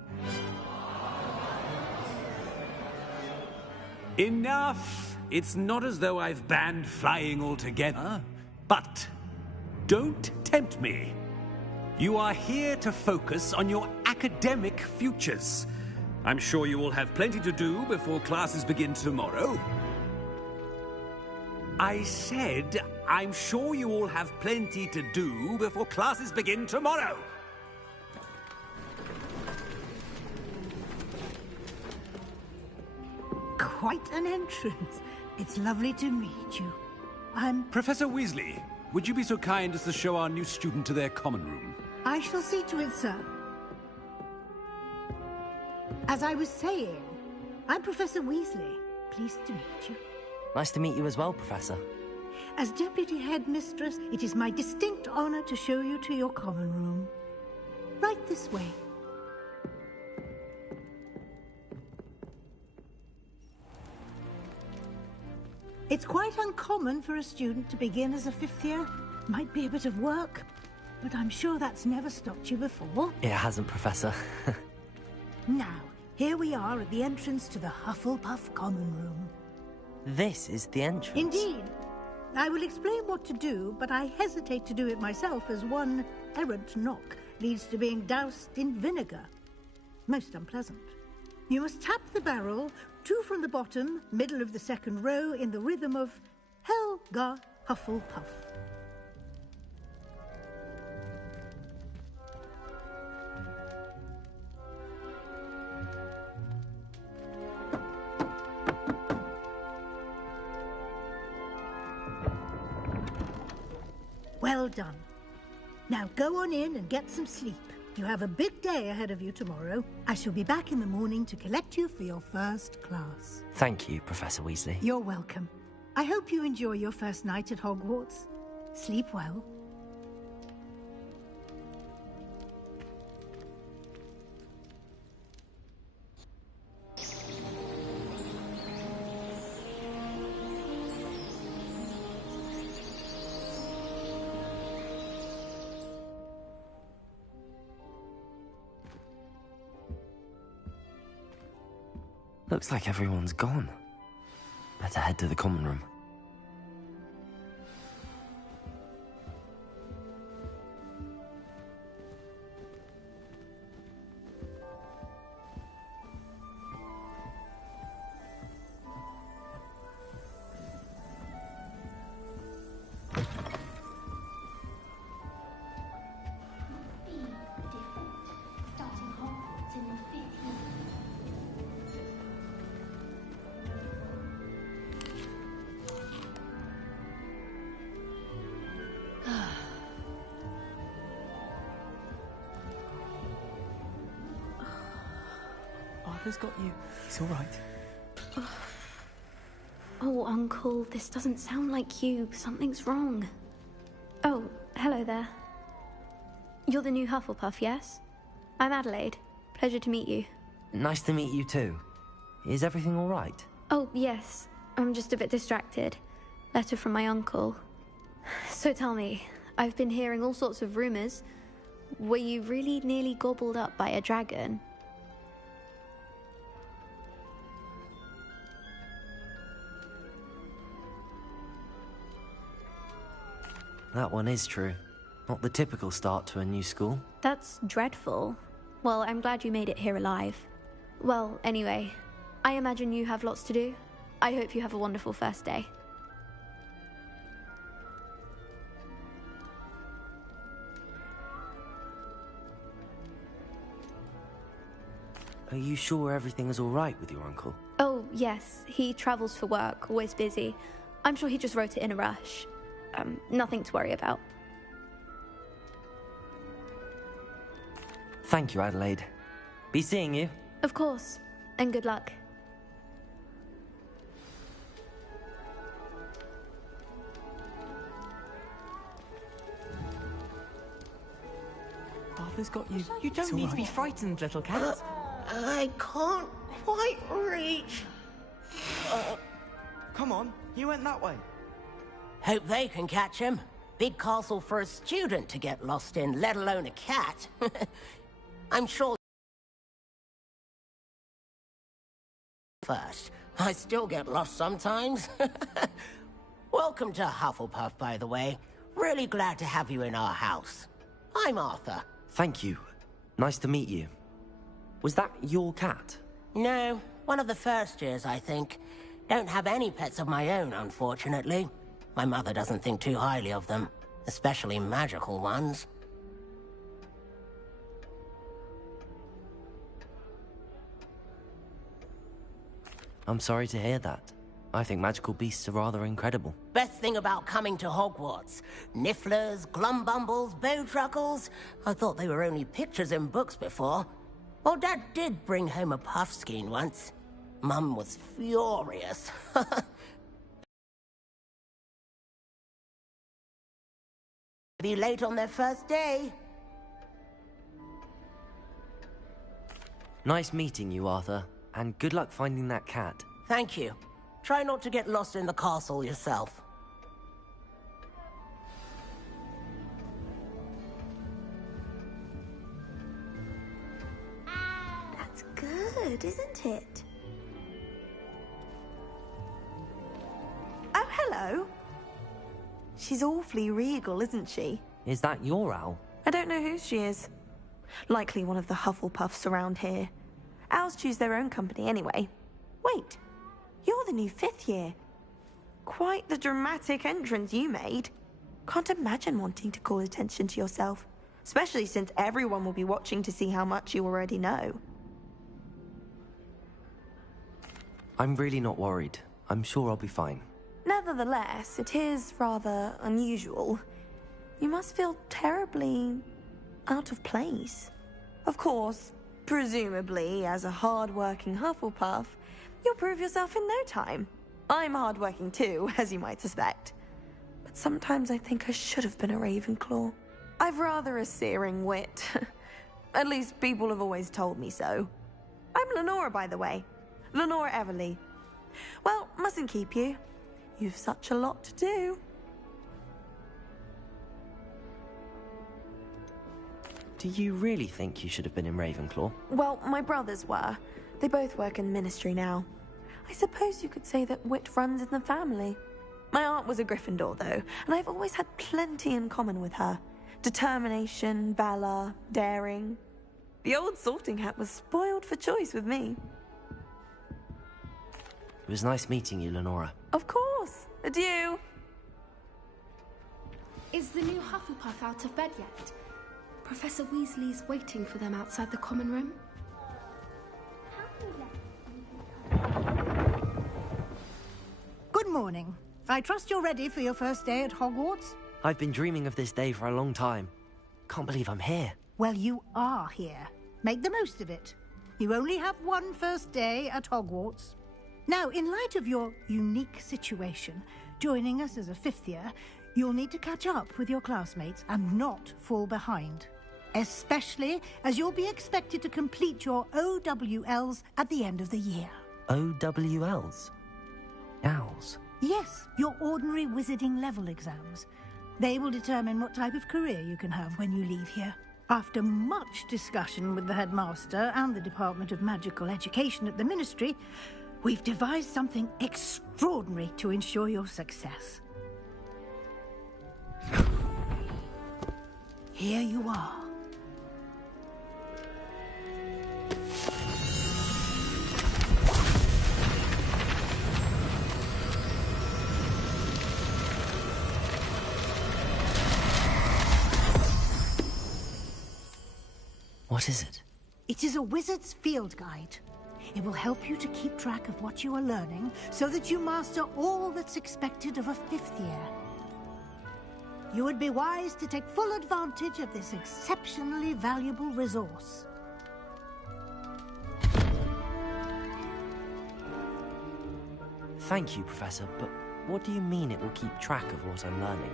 Enough! It's not as though I've banned flying altogether. But don't tempt me. You are here to focus on your academic futures. I'm sure you will have plenty to do before classes begin tomorrow. I said, I'm sure you all have plenty to do before classes begin tomorrow. Quite an entrance. It's lovely to meet you. I'm... Professor Weasley, would you be so kind as to show our new student to their common room? I shall see to it, sir. As I was saying, I'm Professor Weasley. Pleased to meet you. Nice to meet you as well, Professor. As Deputy Headmistress, it is my distinct honor to show you to your common room. Right this way. It's quite uncommon for a student to begin as a fifth year. Might be a bit of work, but I'm sure that's never stopped you before. It hasn't, Professor. Now, here we are at the entrance to the Hufflepuff common room. This is the entrance? Indeed. I will explain what to do, but I hesitate to do it myself as one errant knock leads to being doused in vinegar. Most unpleasant. You must tap the barrel, 2 from the bottom, middle of the second row, in the rhythm of Helga Hufflepuff. Well done. Now go on in and get some sleep. You have a big day ahead of you tomorrow. I shall be back in the morning to collect you for your first class. Thank you, Professor Weasley. You're welcome. I hope you enjoy your first night at Hogwarts. Sleep well. Looks like everyone's gone. Better head to the common room. Arthur's got you. It's all right. Oh, Uncle, this doesn't sound like you. Something's wrong. Oh, hello there. You're the new Hufflepuff, yes? I'm Adelaide. Pleasure to meet you. Nice to meet you too. Is everything all right? Oh, yes. I'm just a bit distracted. Letter from my uncle. So tell me, I've been hearing all sorts of rumors. Were you really nearly gobbled up by a dragon? That one is true. Not the typical start to a new school. That's dreadful. Well, I'm glad you made it here alive. Well, anyway, I imagine you have lots to do. I hope you have a wonderful first day. Are you sure everything is all right with your uncle? Oh, yes. He travels for work, always busy. I'm sure he just wrote it in a rush. Nothing to worry about. Thank you, Adelaide. Be seeing you. Of course. And good luck. Arthur's got you. You don't need to be frightened, little cat. I can't quite reach. Come on, you went that way. Hope they can catch him. Big castle for a student to get lost in, let alone a cat. I'm sure... First, I still get lost sometimes. Welcome to Hufflepuff, by the way. Really glad to have you in our house. I'm Arthur. Thank you. Nice to meet you. Was that your cat? No, one of the first years, I think. Don't have any pets of my own, unfortunately. My mother doesn't think too highly of them, especially magical ones. I'm sorry to hear that. I think magical beasts are rather incredible. Best thing about coming to Hogwarts. Nifflers, glumbumbles, bowtruckles. I thought they were only pictures in books before. Well, Dad did bring home a puffskein once. Mum was furious. Be late on their first day. Nice meeting you, Arthur. And good luck finding that cat. Thank you. Try not to get lost in the castle yourself. That's good, isn't it? Oh, hello. She's awfully regal, isn't she? Is that your owl? I don't know who she is. Likely one of the Hufflepuffs around here. Owls choose their own company anyway. Wait, you're the new 5th year. Quite the dramatic entrance you made. Can't imagine wanting to call attention to yourself, especially since everyone will be watching to see how much you already know. I'm really not worried. I'm sure I'll be fine. Nevertheless, it is rather unusual. You must feel terribly out of place. Of course, presumably, as a hard-working Hufflepuff, you'll prove yourself in no time. I'm hard-working too, as you might suspect. But sometimes I think I should have been a Ravenclaw. I've rather a searing wit. At least people have always told me so. I'm Lenora, by the way. Lenora Everly. Well, mustn't keep you. You've such a lot to do. Do you really think you should have been in Ravenclaw? Well, my brothers were. They both work in the ministry now. I suppose you could say that wit runs in the family. My aunt was a Gryffindor, though, and I've always had plenty in common with her. Determination, valor, daring. The old sorting hat was spoiled for choice with me. It was nice meeting you, Lenora. Of course. Adieu. Is the new Hufflepuff out of bed yet? Professor Weasley's waiting for them outside the common room. Good morning. I trust you're ready for your first day at Hogwarts? I've been dreaming of this day for a long time. Can't believe I'm here. Well, you are here. Make the most of it. You only have one first day at Hogwarts. Now, in light of your unique situation, joining us as a fifth year, you'll need to catch up with your classmates and not fall behind. Especially as you'll be expected to complete your OWLs at the end of the year. OWLs? Owls? Yes, your ordinary wizarding level exams. They will determine what type of career you can have when you leave here. After much discussion with the headmaster and the Department of Magical Education at the Ministry, we've devised something extraordinary to ensure your success. Here you are. What is it? It is a wizard's field guide. It will help you to keep track of what you are learning so that you master all that's expected of a fifth year. You would be wise to take full advantage of this exceptionally valuable resource. Thank you, Professor, but what do you mean it will keep track of what I'm learning?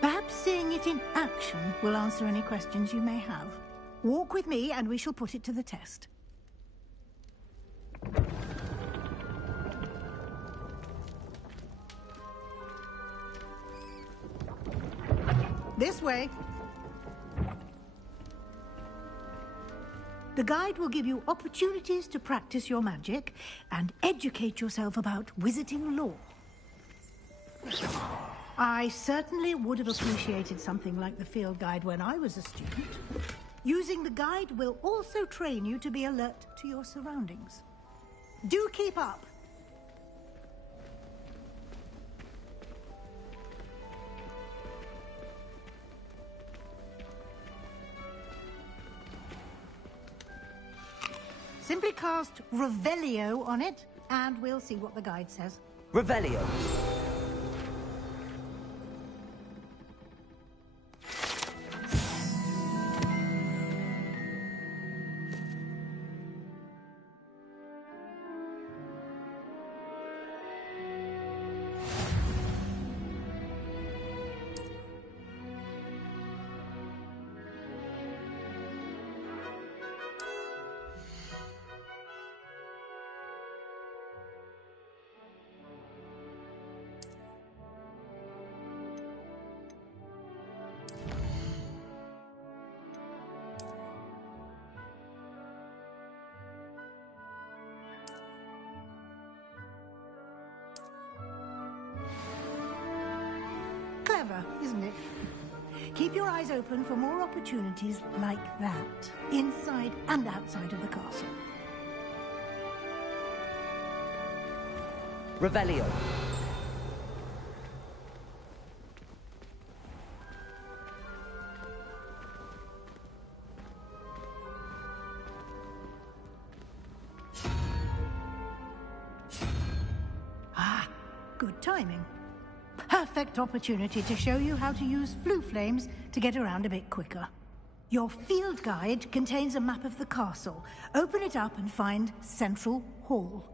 Perhaps seeing it in action will answer any questions you may have. Walk with me and we shall put it to the test. This way. The guide will give you opportunities to practice your magic and educate yourself about wizarding lore. I certainly would have appreciated something like the field guide when I was a student. Using the guide will also train you to be alert to your surroundings. Do keep up. Simply cast Revelio on it, and we'll see what the guide says. Revelio. Clever, isn't it? Keep your eyes open for more opportunities like that, inside and outside of the castle. Revelio. Ah, good timing. Perfect opportunity to show you how to use flue flames to get around a bit quicker. Your field guide contains a map of the castle. Open it up and find Central Hall.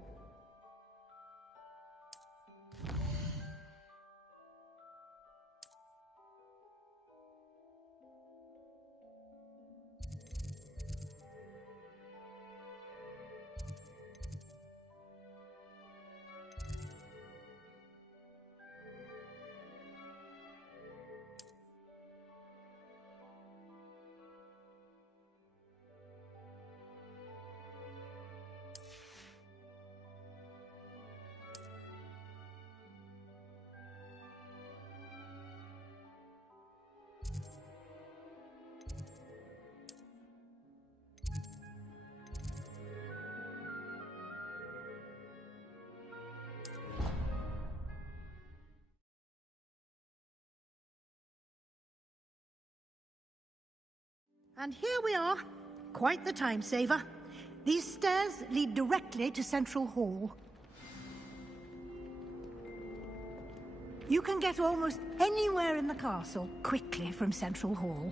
And here we are. Quite the time saver. These stairs lead directly to Central Hall. You can get almost anywhere in the castle quickly from Central Hall.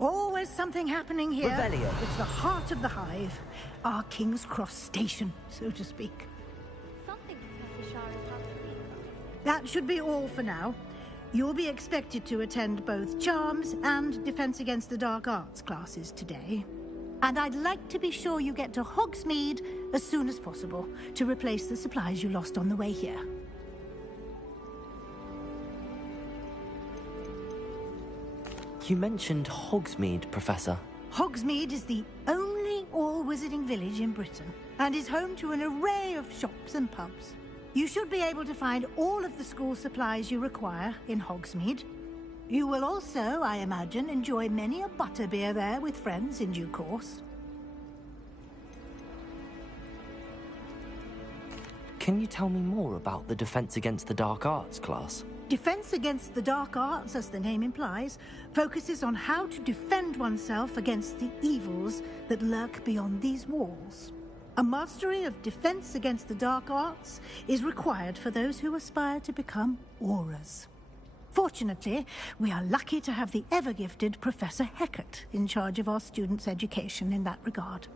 Always something happening here. Revelio. It's the heart of the hive. Our King's Cross station, so to speak. Something Professor Shah is having. That should be all for now. You'll be expected to attend both Charms and Defense Against the Dark Arts classes today. And I'd like to be sure you get to Hogsmeade as soon as possible to replace the supplies you lost on the way here. You mentioned Hogsmeade, Professor. Hogsmeade is the only all-wizarding village in Britain and is home to an array of shops and pubs. You should be able to find all of the school supplies you require in Hogsmeade. You will also, I imagine, enjoy many a butterbeer there with friends in due course. Can you tell me more about the Defense Against the Dark Arts class? Defense Against the Dark Arts, as the name implies, focuses on how to defend oneself against the evils that lurk beyond these walls. A mastery of Defense Against the Dark Arts is required for those who aspire to become Aurors. Fortunately, we are lucky to have the ever-gifted Professor Hecat in charge of our students' education in that regard.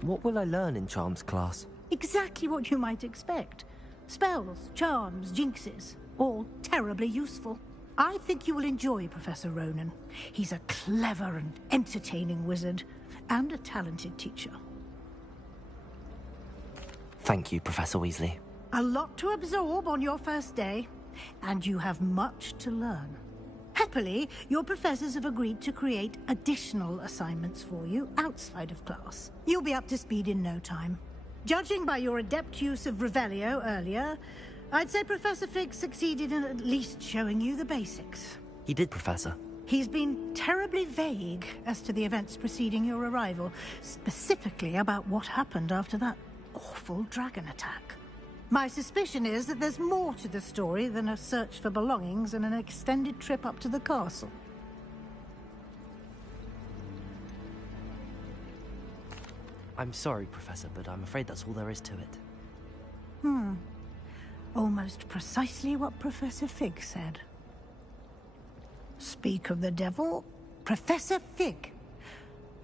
What will I learn in Charms class? Exactly what you might expect. Spells, charms, jinxes, all terribly useful. I think you will enjoy Professor Ronan. He's a clever and entertaining wizard, and a talented teacher. Thank you, Professor Weasley. A lot to absorb on your first day, and you have much to learn. Happily, your professors have agreed to create additional assignments for you outside of class. You'll be up to speed in no time. Judging by your adept use of Revelio earlier, I'd say Professor Fig succeeded in at least showing you the basics. He did, Professor. He's been terribly vague as to the events preceding your arrival, specifically about what happened after that awful dragon attack. My suspicion is that there's more to the story than a search for belongings and an extended trip up to the castle. I'm sorry, Professor, but I'm afraid that's all there is to it. Almost precisely what Professor Fig said. Speak of the devil, Professor Fig.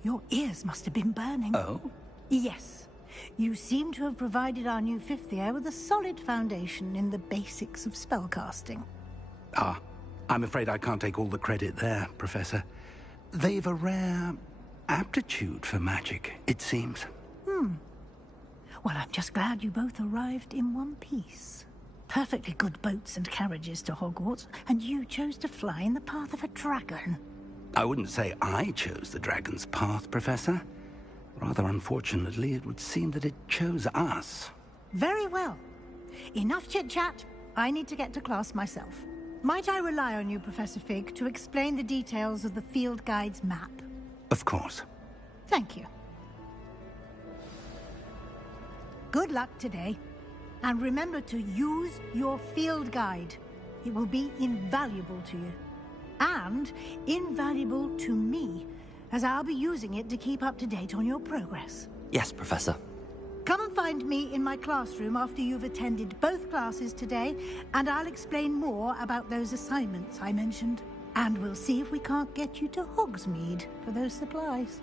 Your ears must have been burning. Oh? Yes. You seem to have provided our new fifth year with a solid foundation in the basics of spellcasting. Ah, I'm afraid I can't take all the credit there, Professor. They've a rare aptitude for magic, it seems. Well, I'm just glad you both arrived in one piece. Perfectly good boats and carriages to Hogwarts, and you chose to fly in the path of a dragon. I wouldn't say I chose the dragon's path, Professor. Rather unfortunately, it would seem that it chose us. Very well. Enough chit-chat. I need to get to class myself. Might I rely on you, Professor Fig, to explain the details of the field guide's map? Of course. Thank you. Good luck today. And remember to use your field guide. It will be invaluable to you. And invaluable to me, as I'll be using it to keep up to date on your progress. Yes, Professor. Come and find me in my classroom after you've attended both classes today, and I'll explain more about those assignments I mentioned. And we'll see if we can't get you to Hogsmeade for those supplies.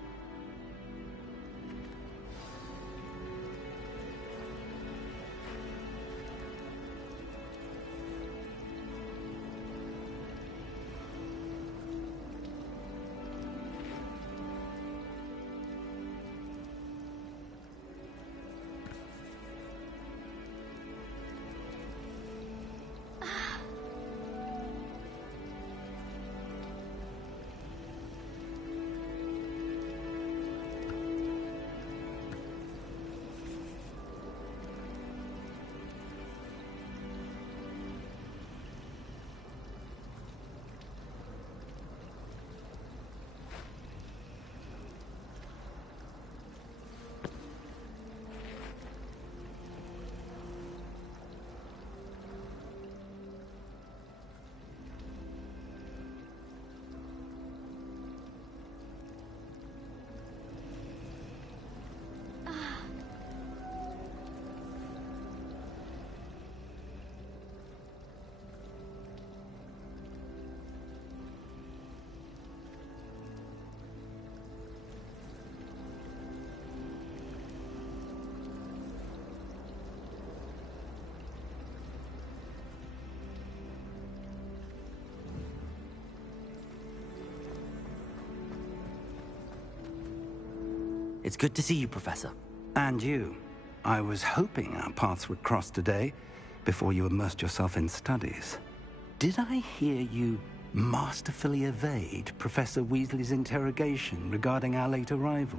It's good to see you, Professor. And you. I was hoping our paths would cross today, before you immersed yourself in studies. Did I hear you masterfully evade Professor Weasley's interrogation regarding our late arrival?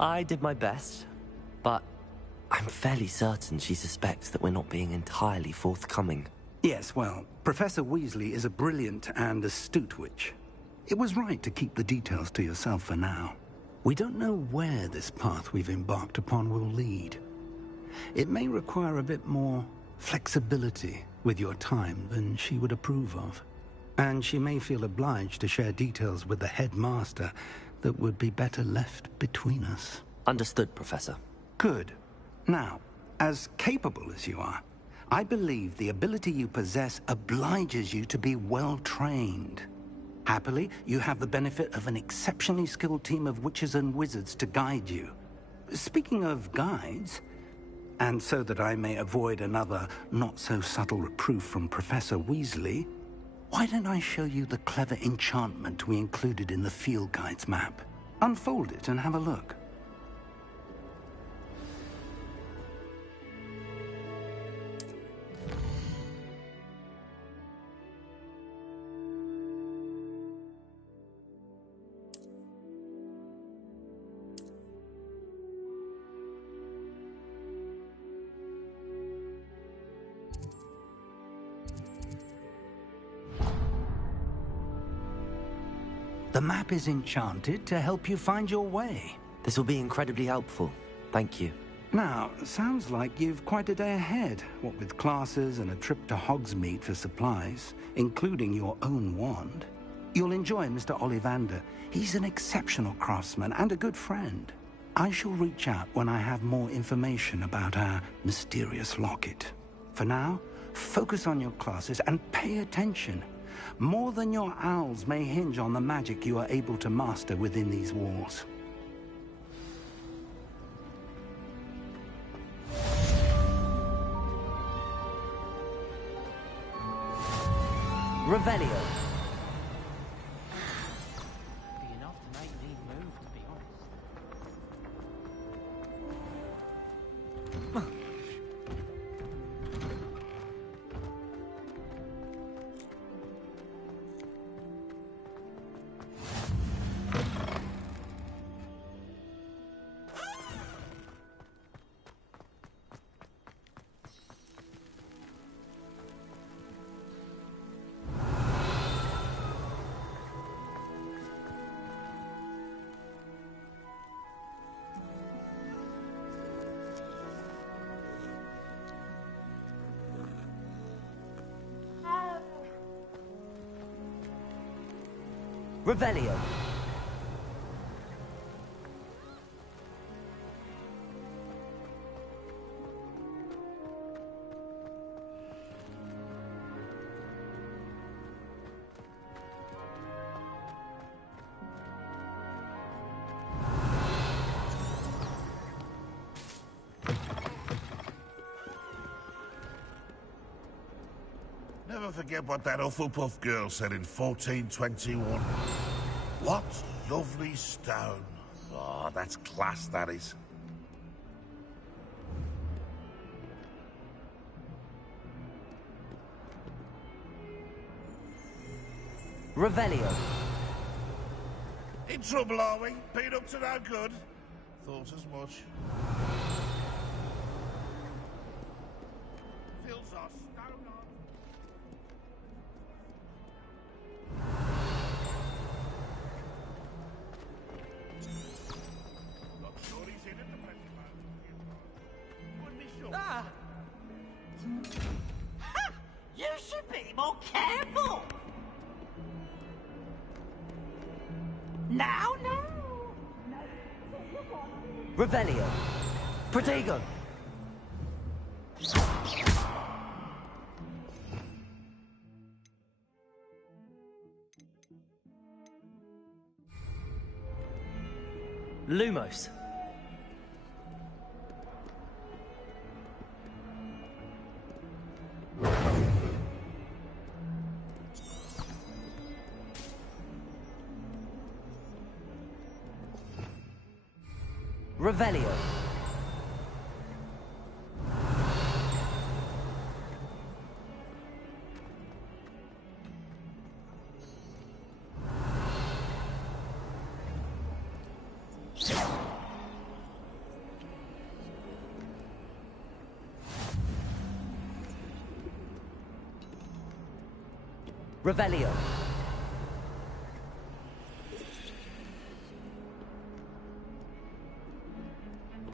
I did my best, but I'm fairly certain she suspects that we're not being entirely forthcoming. Yes, well, Professor Weasley is a brilliant and astute witch. It was right to keep the details to yourself for now. We don't know where this path we've embarked upon will lead. It may require a bit more flexibility with your time than she would approve of. And she may feel obliged to share details with the headmaster that would be better left between us. Understood, Professor. Good. Now, as capable as you are, I believe the ability you possess obliges you to be well-trained. Happily, you have the benefit of an exceptionally skilled team of witches and wizards to guide you. Speaking of guides, and so that I may avoid another not-so-subtle reproof from Professor Weasley, why don't I show you the clever enchantment we included in the field guide's map? Unfold it and have a look. The map is enchanted to help you find your way. This will be incredibly helpful. Thank you. Now, sounds like you've quite a day ahead, what with classes and a trip to Hogsmeade for supplies, including your own wand. You'll enjoy Mr. Ollivander. He's an exceptional craftsman and a good friend. I shall reach out when I have more information about our mysterious locket. For now, focus on your classes and pay attention. More than your owls may hinge on the magic you are able to master within these walls. Revelio. Revelio. Never forget what that Hufflepuff girl said in 1421. What lovely stone. Oh, that's class, that is. Revelio. In trouble, are we? Been up to no good? Thought as much. Feels our stone on. Not sure he's in at the present moment. Wouldn't be sure. Ah! Ha! You should be more careful! Now, no! Revelio. Protego. Lumos. Revelio. Revelio.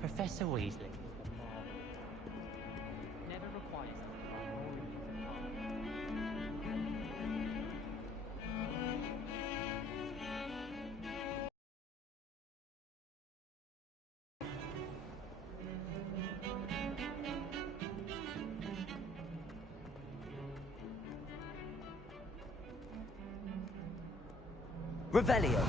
Professor Weasley. Never requires Revelio.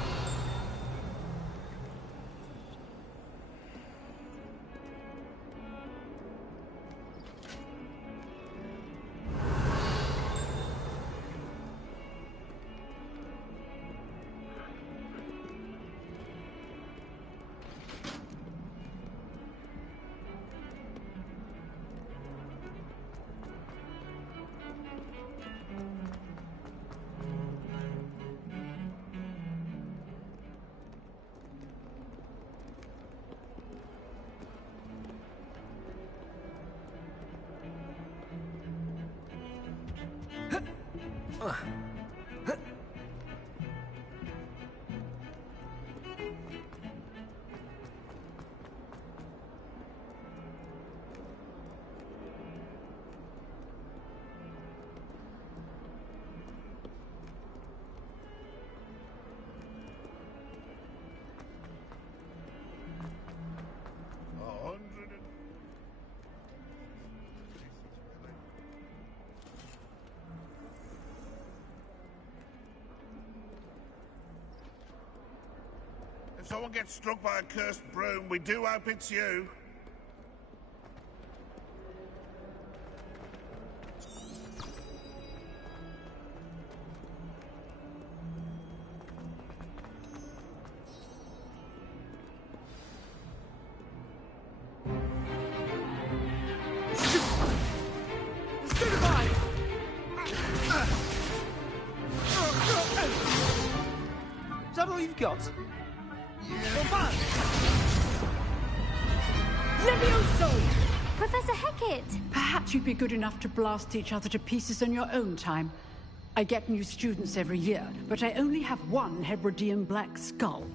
If someone gets struck by a cursed broom, we do hope it's you. Is that all you've got? Levioso! Professor Hecat! Perhaps you'd be good enough to blast each other to pieces in your own time. I get new students every year, but I only have one Hebridean black skull.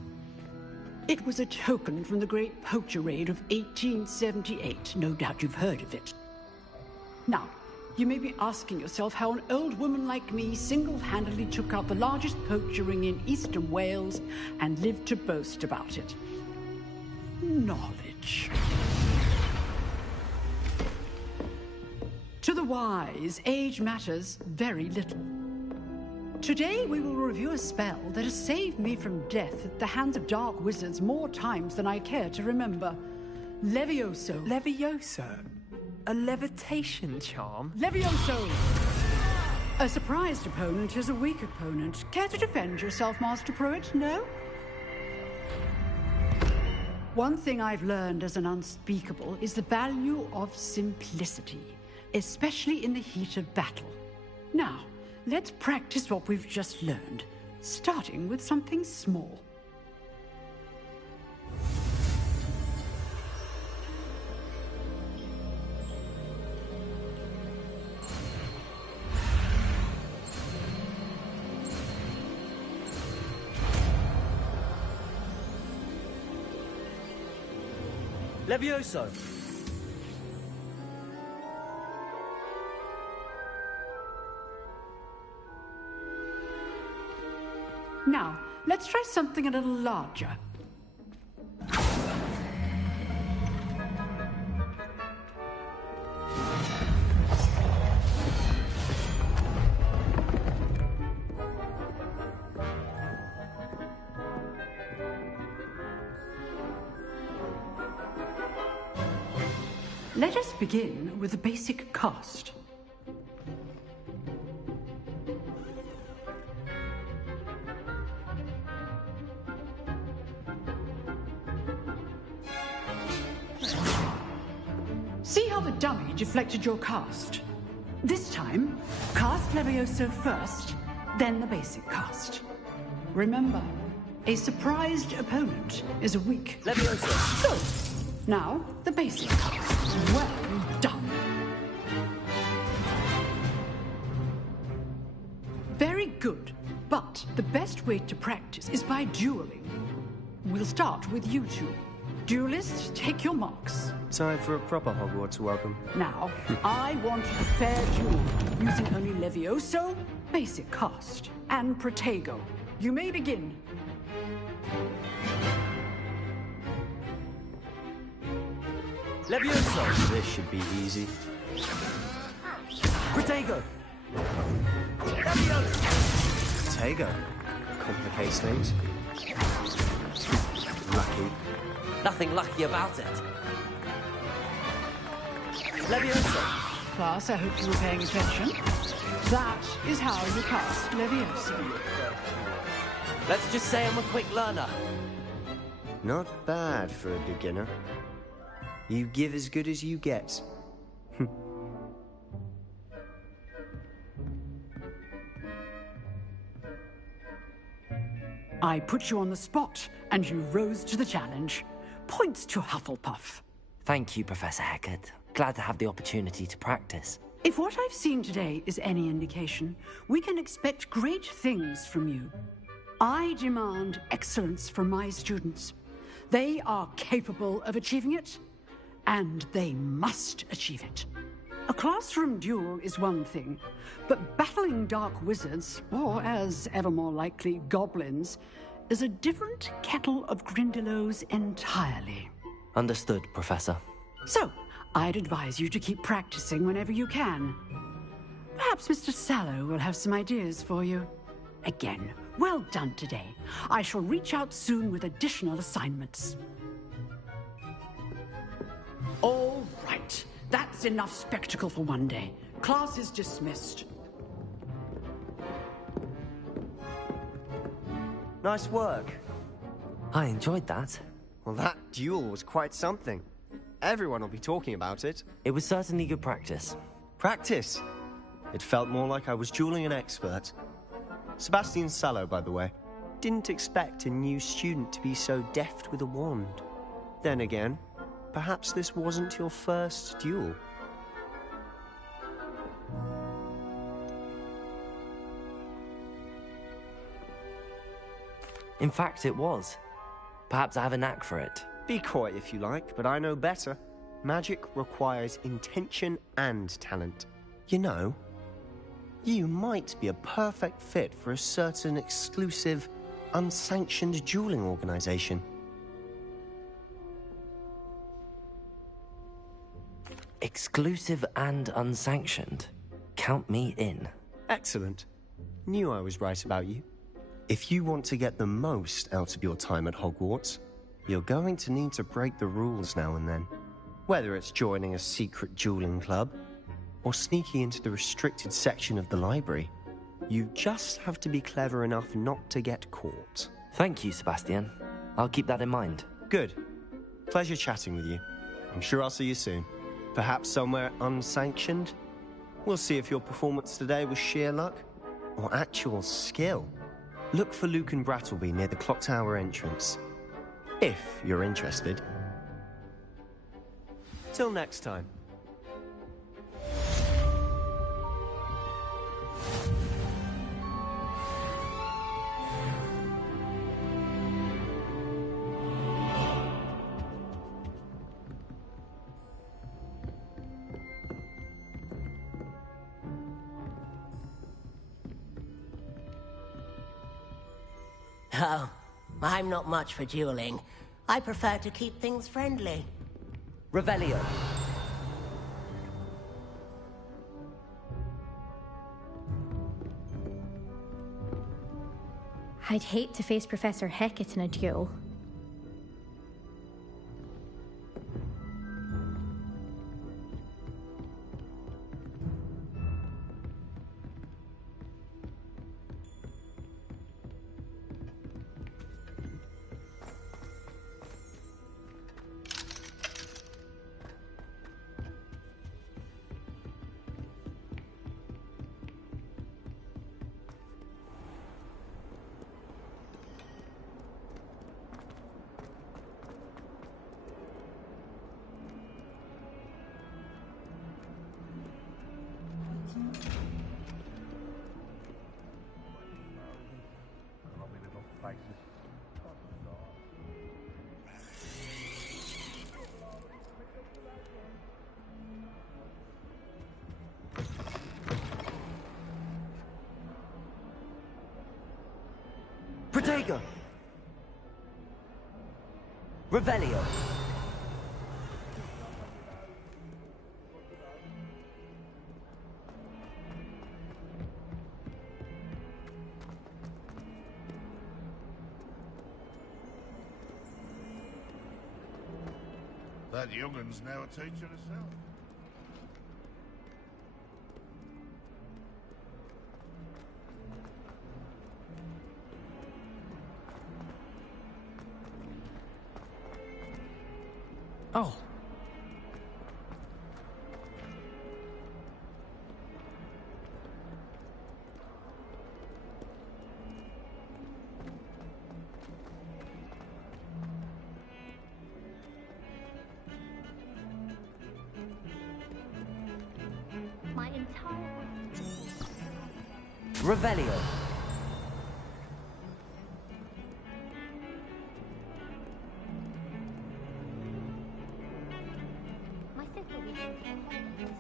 It was a token from the Great Poacher Raid of 1878. No doubt you've heard of it. Now, you may be asking yourself how an old woman like me single-handedly took out the largest poacher ring in eastern Wales and lived to boast about it. Knowledge. To the wise, age matters very little. Today we will review a spell that has saved me from death at the hands of dark wizards more times than I care to remember. Levioso. Levioso? A levitation charm? Levioso! A surprised opponent is a weak opponent. Care to defend yourself, Master Pruitt? No? One thing I've learned as an unspeakable is the value of simplicity, especially in the heat of battle. Now, let's practice what we've just learned, starting with something small. Levioso. Now, let's try something a little larger. Let us begin with the basic cast. how the dummy deflected your cast. This time, cast Levioso first, then the basic cast. Remember, a surprised opponent is a weak Levioso! So, now the basic cast. Well done. Very good, but the best way to practice is by dueling. We'll start with you two. Duelists, take your marks. Time for a proper Hogwarts welcome. Now, I want a fair duel, using only Levioso, basic cast, and Protego. You may begin. Levioso! This should be easy. Protego! Protego. Complicates things. Lucky. Nothing lucky about it. Levioso! Class, I hope you were paying attention. That is how you cast Levioso. Let's just say I'm a quick learner. Not bad for a beginner. You give as good as you get. I put you on the spot, and you rose to the challenge. Points to Hufflepuff. Thank you, Professor Hecat. Glad to have the opportunity to practice. If what I've seen today is any indication, we can expect great things from you. I demand excellence from my students. They are capable of achieving it, and they must achieve it. A classroom duel is one thing, but battling dark wizards, or as ever more likely, goblins, is a different kettle of Grindylows entirely. Understood, Professor. So, I'd advise you to keep practicing whenever you can. Perhaps Mr. Sallow will have some ideas for you. Again, well done today. I shall reach out soon with additional assignments. All right. That's enough spectacle for one day. Class is dismissed. Nice work. I enjoyed that. Well, that duel was quite something. Everyone will be talking about it. It was certainly good practice. Practice? It felt more like I was dueling an expert. Sebastian Sallow, by the way. Didn't expect a new student to be so deft with a wand. Then again, perhaps this wasn't your first duel. In fact, it was. Perhaps I have a knack for it. Be coy if you like, but I know better. Magic requires intention and talent. You know, you might be a perfect fit for a certain exclusive, unsanctioned dueling organization. Exclusive and unsanctioned. Count me in. Excellent. Knew I was right about you. If you want to get the most out of your time at Hogwarts, you're going to need to break the rules now and then. Whether it's joining a secret dueling club, or sneaking into the restricted section of the library, you just have to be clever enough not to get caught. Thank you, Sebastian. I'll keep that in mind. Good. Pleasure chatting with you. I'm sure I'll see you soon. Perhaps somewhere unsanctioned? We'll see if your performance today was sheer luck or actual skill. Look for Luke and Brattleby near the clock tower entrance. If you're interested. Till next time. Oh, I'm not much for dueling. I prefer to keep things friendly. Revelio. I'd hate to face Professor Hecat in a duel. Protego! Revelio! That young'un's now a teacher herself. Oh. My entire... Revelio! My sister was in holidays this year.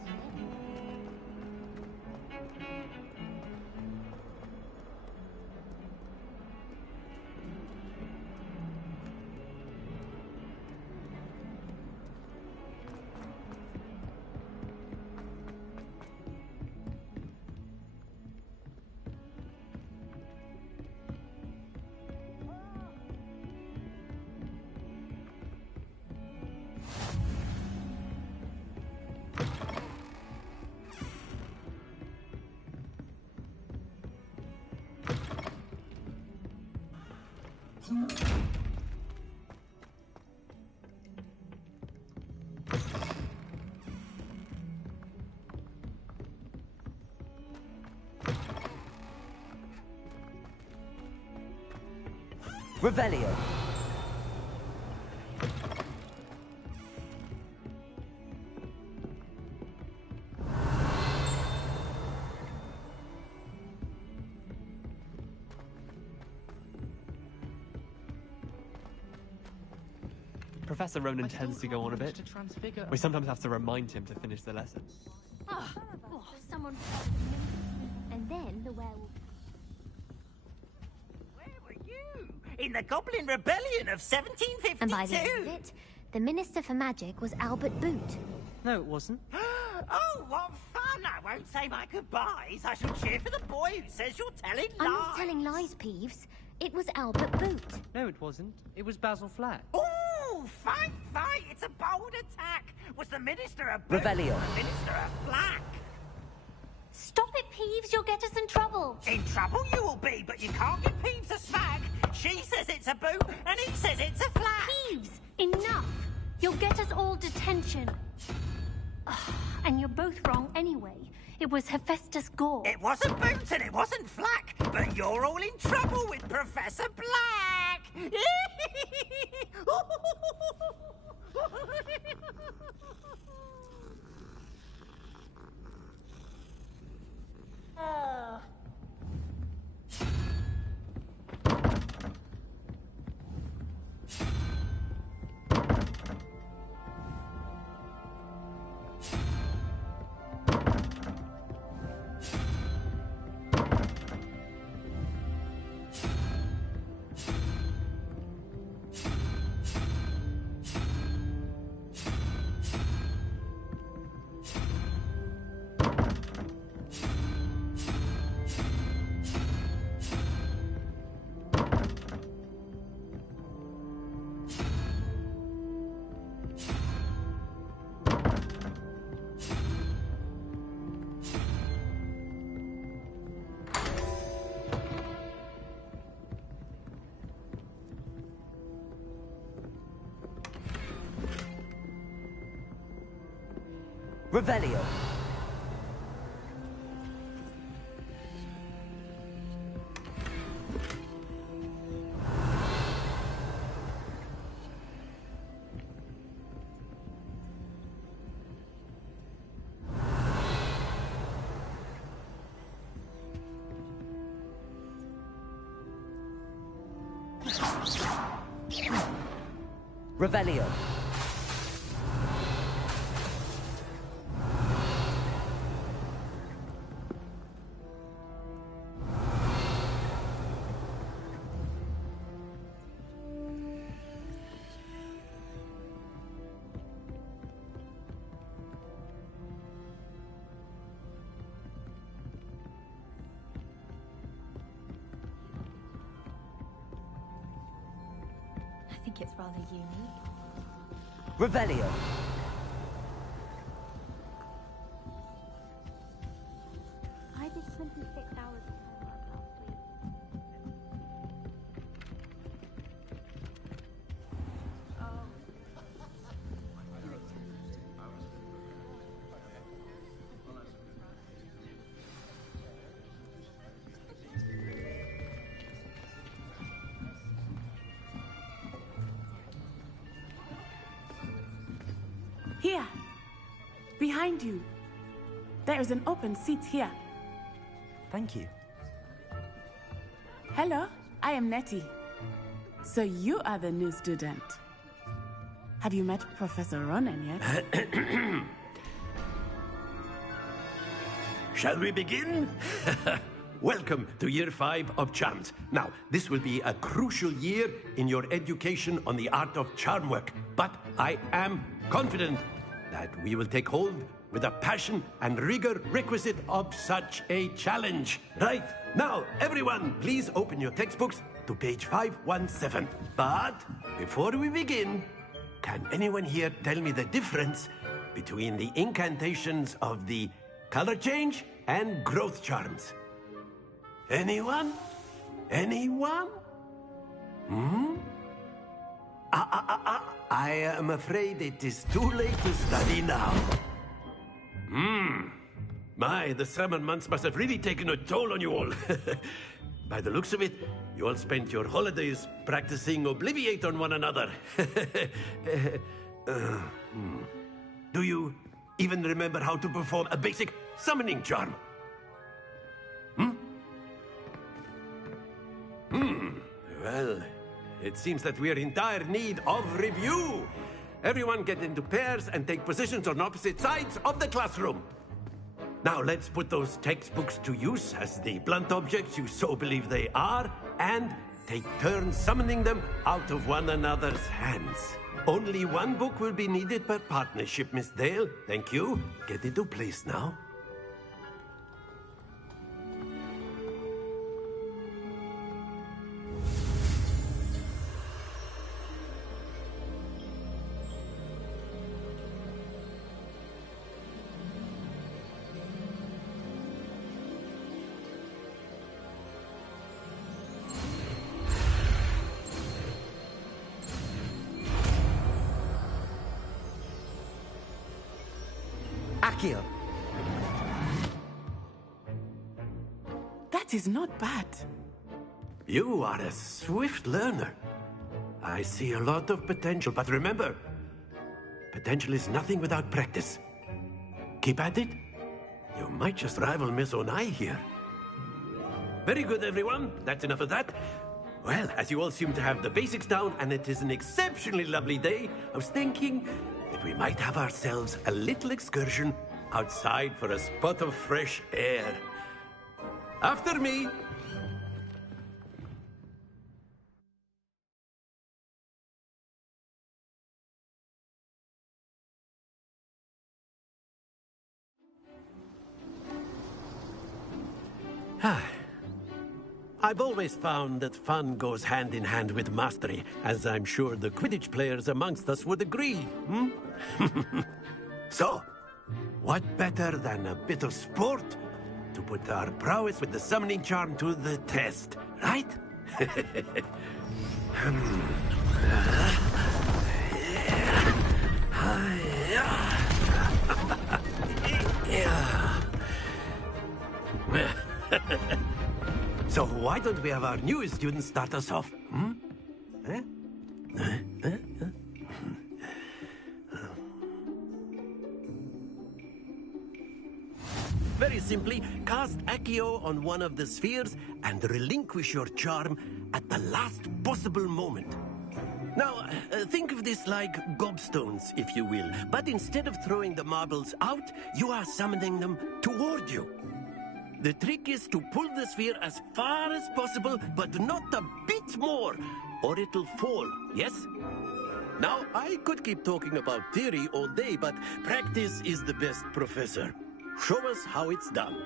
Revelio! Professor Ronan tends to go on a bit. We sometimes have to remind him to finish the lesson. Oh, someone... And then the werewolf... In the Goblin Rebellion of 1752! And by the end of it, the Minister for Magic was Albert Boot. No, it wasn't. Oh, what fun! I won't say my goodbyes. I shall cheer for the boy who says you're telling lies. I'm not telling lies, Peeves. It was Albert Boot. No, it wasn't. It was Basil Flack. Ooh, fight! It's a bold attack! Was the Minister a boot? Revelio. The Minister a Flack? Stop it, Peeves. You'll get us in trouble. In trouble you will be, but you can't give Peeves a smack. She says it's a boot, and he says it's a flack. Peeves, enough. You'll get us all detention. And you're both wrong anyway. It was Hephaestus Gore. It wasn't boot and it wasn't flack, but you're all in trouble with Professor Black. Revelio. Revelio. think it's rather unique. Revelio. I did 26 hours of homework last week. Here. Behind you. There is an open seat here. Thank you. Hello, I am Nettie. So you are the new student. Have you met Professor Ronan yet? Shall we begin? Welcome to Year 5 of Charms. Now, this will be a crucial year in your education on the art of charm work, but I am confident that we will take hold with the passion and rigor requisite of such a challenge. Right, now, everyone, please open your textbooks to page 517. But before we begin, can anyone here tell me the difference between the incantations of the color change and growth charms? Anyone? Anyone? I am afraid it is too late to study now. My, the summer months must have really taken a toll on you all. By the looks of it, you all spent your holidays practicing Obliviate on one another. Do you even remember how to perform a basic summoning charm? Well, it seems that we are in dire need of review. Everyone get into pairs and take positions on opposite sides of the classroom. Now let's put those textbooks to use as the blunt objects you so believe they are, and take turns summoning them out of one another's hands. Only one book will be needed per partnership, Miss Dale. Thank you. Get into place now. Accio. That is not bad. You are a swift learner. I see a lot of potential, but remember, potential is nothing without practice. Keep at it. You might just rival Miss Onai here. Very good, everyone. That's enough of that. Well, as you all seem to have the basics down, and it is an exceptionally lovely day, I was thinking that we might have ourselves a little excursion outside for a spot of fresh air. After me. I've always found that fun goes hand in hand with mastery, as I'm sure the Quidditch players amongst us would agree. So, what better than a bit of sport to put our prowess with the summoning charm to the test, right? So why don't we have our newest student start us off? Very simply, cast Accio on one of the spheres and relinquish your charm at the last possible moment. Now, think of this like gobstones, if you will, but instead of throwing the marbles out, you are summoning them toward you. The trick is to pull the sphere as far as possible, but not a bit more, or it'll fall, yes? Now, I could keep talking about theory all day, but practice is the best professor. Show us how it's done.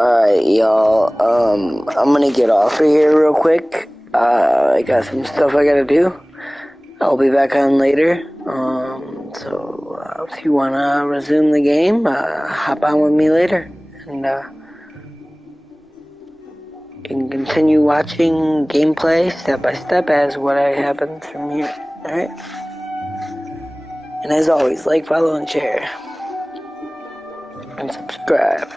Alright, y'all. I'm gonna get off of here real quick. I got some stuff I gotta do. I'll be back on later. So if you wanna resume the game, hop on with me later. And, you can continue watching gameplay step by step as what happens from here. Alright? And as always, like, follow, and share. And subscribe.